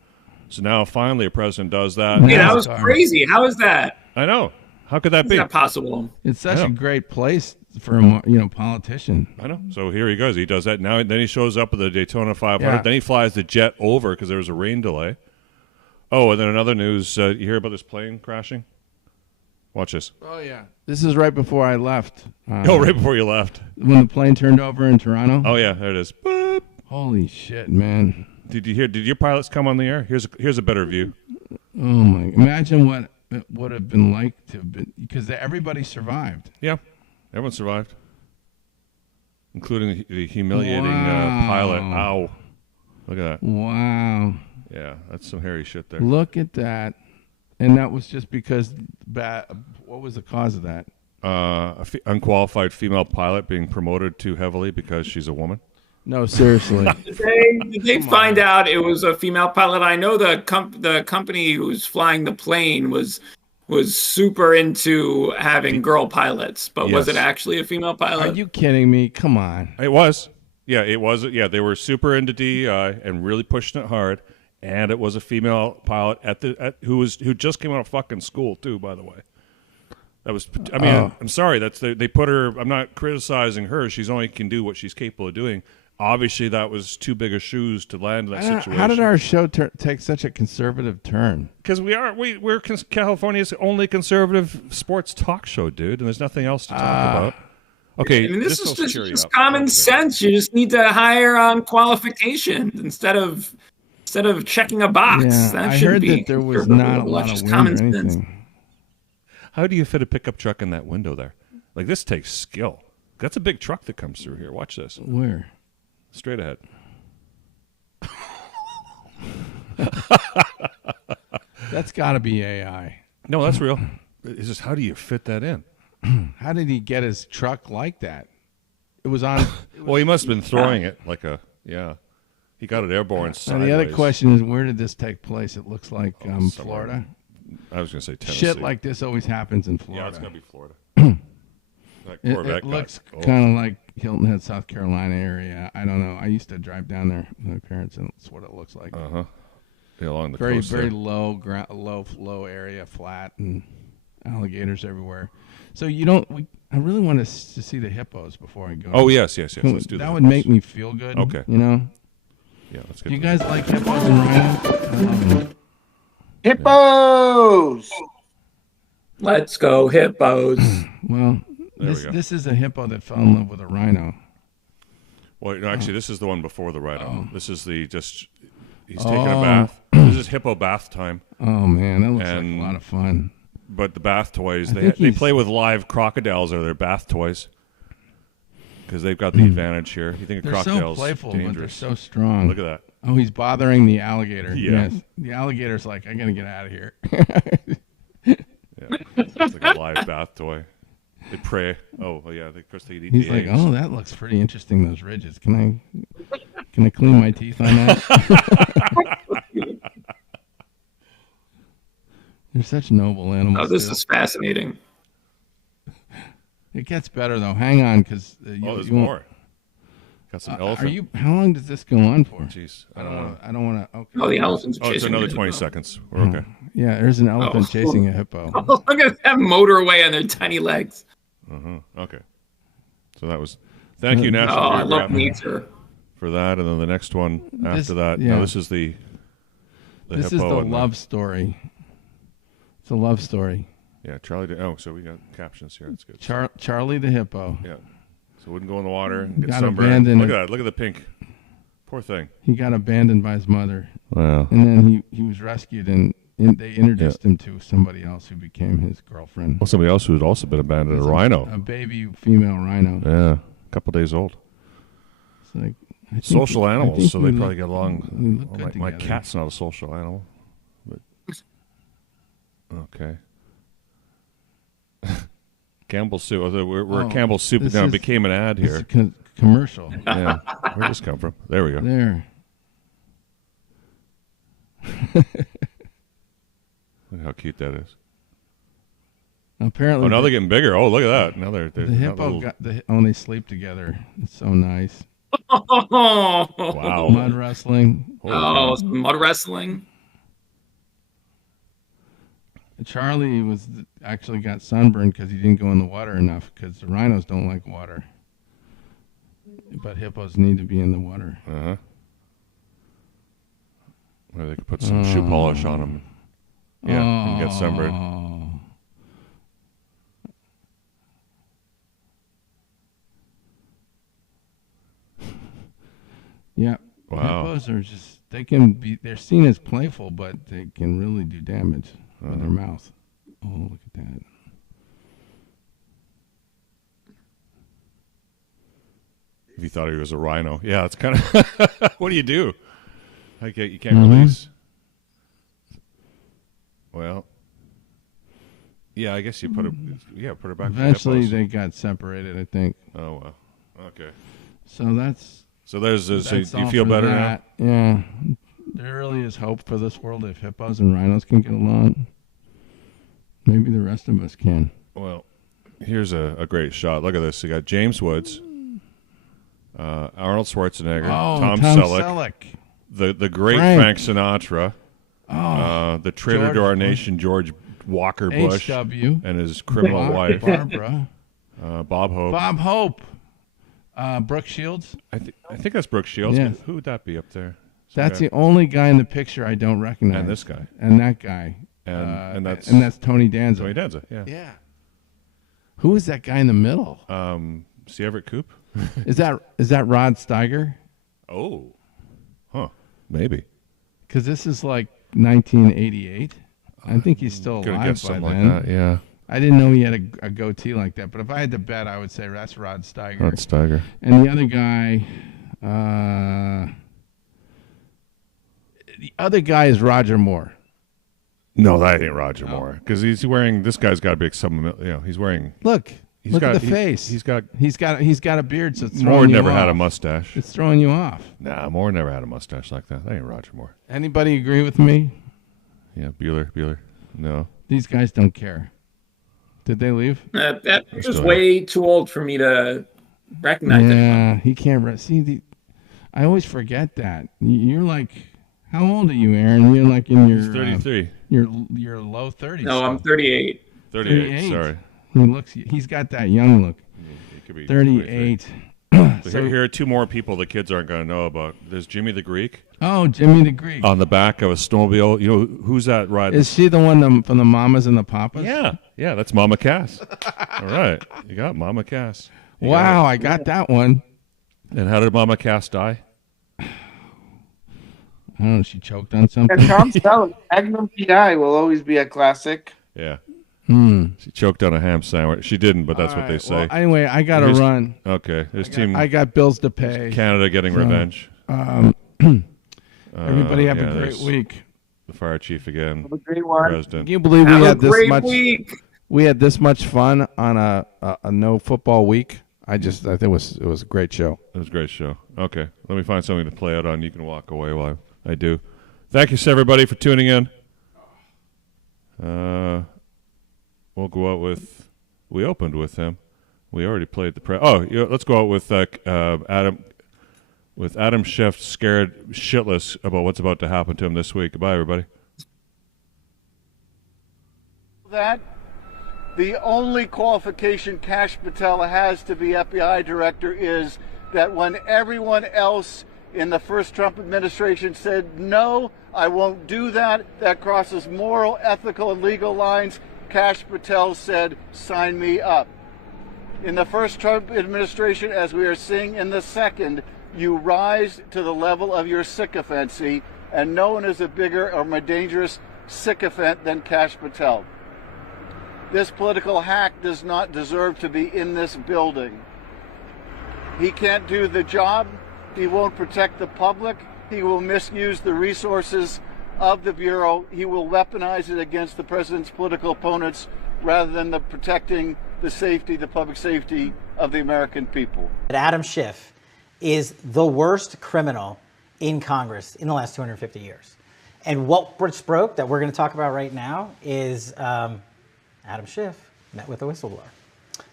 So now finally a president does that. Yeah, that was crazy. How is that? I know. How could that be? Is that possible? It's such a great place for a politician. I know. So here he goes. He does that now. Then he shows up at the Daytona 500. Yeah. Then he flies the jet over because there was a rain delay. Oh, and then another news. You hear about this plane crashing? Watch this. Oh yeah. This is right before I left. Right before you left. When the plane turned over in Toronto. Oh yeah, there it is. Boop. Holy shit, man. Did you hear? Did your pilots come on the air? Here's a better view. Oh my! Imagine what it would have been like to have been, because everybody survived. Yeah, everyone survived, including the humiliating Wow. pilot. Ow! Look at that. Wow. Yeah, that's some hairy shit there. Look at that. And that was just because what was the cause of that? Unqualified female pilot being promoted too heavily because she's a woman. No, seriously. Did they find out it was a female pilot? I know the company who was flying the plane was super into having girl pilots, but was it actually a female pilot? Are you kidding me? Come on. It was. Yeah, it was. Yeah, they were super into DEI and really pushing it hard. And it was a female pilot who just came out of fucking school too, by the way. That was. I mean, I'm sorry. They put her. I'm not criticizing her. She's only can do what she's capable of doing. Obviously, that was too big of shoes to land in that situation. How did our show take such a conservative turn? Because we're California's only conservative sports talk show, dude, and there's nothing else to talk about. Okay, I mean, this is just common sense. You just need to hire on qualifications instead of checking a box. Yeah, That I shouldn't heard be that there was not a lot of just wind common or sense. anything. How do you fit a pickup truck in that window there? Like, this takes skill. That's a big truck that comes through here. Watch this. Where? Straight ahead. That's got to be AI. No, that's real. It's just, how do you fit that in? How did he get his truck like that? It was on. Well, he must have been throwing it like a, yeah. He got it airborne Now, sideways. the other question is, where did this take place? It looks like Florida. I was going to say Tennessee. Shit like this always happens in Florida. Yeah, it's going to be Florida. That It Corvette looks got- kind of like Hilton Head, South Carolina area. I don't know. I used to drive down there with my parents, and that's what it looks like. Uh-huh. Yeah, along the very, coast very there. low area, flat, and alligators everywhere. So you don't. I really want to see the hippos before I go. Oh, yes. Let's do that. the Would make me feel good. Okay. You know. Yeah, let's get Do you to guys like hippos and rhinos? I love them. Hippos! Let's go, hippos. Well, There we go. this is a hippo that fell in love with a rhino. Well, no, actually, this is the one before the rhino. This is he's taking Oh. a bath. This is hippo bath time. Oh man, that looks like a lot of fun. But the bath toys, I they think they he's- play with live crocodiles or their bath toys. because they've got the advantage here. You think a They're crocodile's so playful, dangerous. but they're so strong. Look at that. Oh, he's bothering the alligator. Yeah. Yes. The alligator's like, I gotta get out of here. It's like a live bath toy. They prey. Oh, yeah. Of course, they eat He's the like, eggs. oh, that looks pretty interesting. Those ridges. Can I clean my teeth on that? They're such noble animals. Oh, this is fascinating. It gets better though. Hang on, because there's more. Got some elephant. How long does this go on for? Jeez, I don't want to. Okay. Oh, the elephant's Oh, it's chasing another a 20 hippo. seconds. We're okay. Yeah, there's an elephant chasing a hippo. Oh, look at that motor away on their tiny legs. Okay. So that was. Thank you, National Oh, I love Geographic, nature. for that, and then the next one after that. yeah. No, this is the This hippo is the and love story. It's a love story. Yeah, Charlie. Oh, so we got captions here. That's good. Charlie the hippo. Yeah. So wouldn't go in the water. Get Got sunburned. abandoned. Look at that. Look at the pink. Poor thing. He got abandoned by his mother. Wow. And then he was rescued, and they introduced him to somebody else who became his girlfriend. Well, somebody else who had also been abandoned, a rhino. A baby female rhino. Yeah, a couple days old. It's like, I think Social I animals, think so we they look- probably get along. we look Well, good my together. cat's not a social animal. But okay. Campbell's soup. We're Oh, Campbell's soup. this Now it is- became an ad this here. is a commercial. Yeah. Where'd this come from? There we go. There. Look how cute that is. Apparently, Oh, now they're getting bigger. Oh, look at that. Now they're the not hippo little- got the. Oh, and they sleep together. It's so nice. Wow. Mud wrestling. Oh, some mud wrestling. Charlie actually got sunburned because he didn't go in the water enough, because the rhinos don't like water. But hippos need to be in the water. Uh-huh. Or they could put some shoe polish on them. Yeah, and get sunburned. Yeah. Wow. Hippos are just, they're seen as playful, but they can really do damage with their mouth. Oh, look at that. If you thought he was a rhino. Yeah, it's kind of... What do? You can't Mhm. release... Well... Yeah, I guess you put it back. Eventually, to the they got separated, I think. Oh, wow. Okay. So that's... So there's... So that's you all feel for better that. Yeah. There really is hope for this world if hippos and rhinos can get along. Maybe the rest of us can. now? Well, here's a great shot. Look at this. You got James Woods, Arnold Schwarzenegger, Tom Selleck, the great Frank Sinatra, the traitor to our nation, George Walker Bush, H.W. and his criminal wife, Barbara. Bob Hope. Bob Hope. Brooke Shields. I think that's Brooke Shields. Yes. Who would that be up there? That's the only guy in the picture I don't recognize. And this guy. And that guy. And that's Tony Danza. Tony Danza, yeah. Yeah. Who is that guy in the middle? C. Everett Koop? Is that Rod Steiger? Oh. Huh. Maybe. Because this is like 1988. I think he's still Gonna alive get by something then. like that, yeah. I didn't know he had a goatee like that, but if I had to bet, I would say that's Rod Steiger. Rod Steiger. And the other guy is Roger Moore. No, that ain't Roger Moore. Because he's wearing... This guy's got to be some... he's wearing... Look at the face. He's got a beard, so it's throwing Moore you never off. had a mustache. It's throwing you off. Nah, Moore never had a mustache like that. That ain't Roger Moore. Anybody agree with me? Yeah, Bueller. No. These guys don't care. Did they leave? That was way too old for me to recognize it. Yeah, he can't. I always forget that. You're like, how old are you, Aaron? You're like in your... He's 33. Your low 30s. No, I'm 38. 38, sorry. He's got that young look. He could be 38. So here are two more people the kids aren't going to know about. There's Jimmy the Greek. Oh, Jimmy the Greek. On the back of a snowmobile. You know, who's that riding? Is she the one from the Mamas and the Papas? Yeah, that's Mama Cass. All right. You got Mama Cass. Wow, I got that one. And how did Mama Cass die? I don't know. She choked on something. And Tom Selleck, Magnum PI will always be a classic. Yeah. She choked on a ham sandwich. She didn't, but that's what they say. Well, anyway, I got to run. Okay. I got bills to pay. Canada getting revenge. Everybody have a great week. The fire chief again. Have a great one. President. Can you believe we had this much? Week. We had this much fun on a no football week. I think it was a great show. It was a great show. Okay, let me find something to play out on. You can walk away while I do. Thank you, everybody, for tuning in. We'll go out with. We opened with him. We already played the let's go out with Adam. With Adam Schiff scared shitless about what's about to happen to him this week. Goodbye, everybody. That the only qualification Kash Patel has to be FBI director is that when everyone else in the first Trump administration said, no, I won't do that, that crosses moral, ethical, and legal lines, Kash Patel said, sign me up. In the first Trump administration, as we are seeing in the second, you rise to the level of your sycophancy, and no one is a bigger or more dangerous sycophant than Kash Patel. This political hack does not deserve to be in this building. He can't do the job. He won't protect the public. He will misuse the resources of the Bureau. He will weaponize it against the president's political opponents rather than protecting the safety, the public safety of the American people. Adam Schiff is the worst criminal in Congress in the last 250 years. And what broke that we're going to talk about right now is Adam Schiff met with a whistleblower.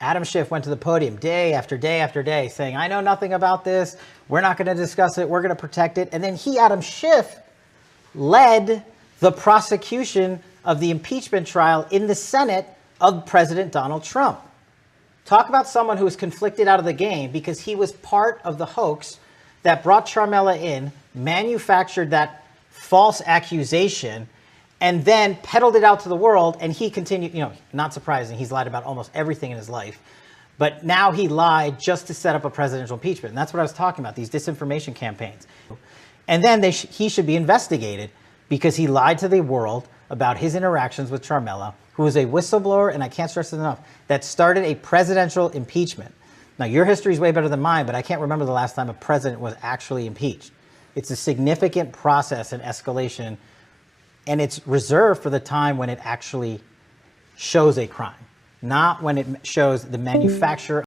Adam Schiff went to the podium day after day after day saying, I know nothing about this. We're not going to discuss it. We're going to protect it. And then Adam Schiff, led the prosecution of the impeachment trial in the Senate of President Donald Trump. Talk about someone who was conflicted out of the game because he was part of the hoax that brought Charmella in, manufactured that false accusation, and then peddled it out to the world. And he continued, not surprising, he's lied about almost everything in his life. But now he lied just to set up a presidential impeachment. And that's what I was talking about, these disinformation campaigns. And then he should be investigated because he lied to the world about his interactions with Charmella, who is a whistleblower, and I can't stress it enough, that started a presidential impeachment. Now, your history is way better than mine, but I can't remember the last time a president was actually impeached. It's a significant process and escalation, and it's reserved for the time when it actually shows a crime, not when it shows the manufacture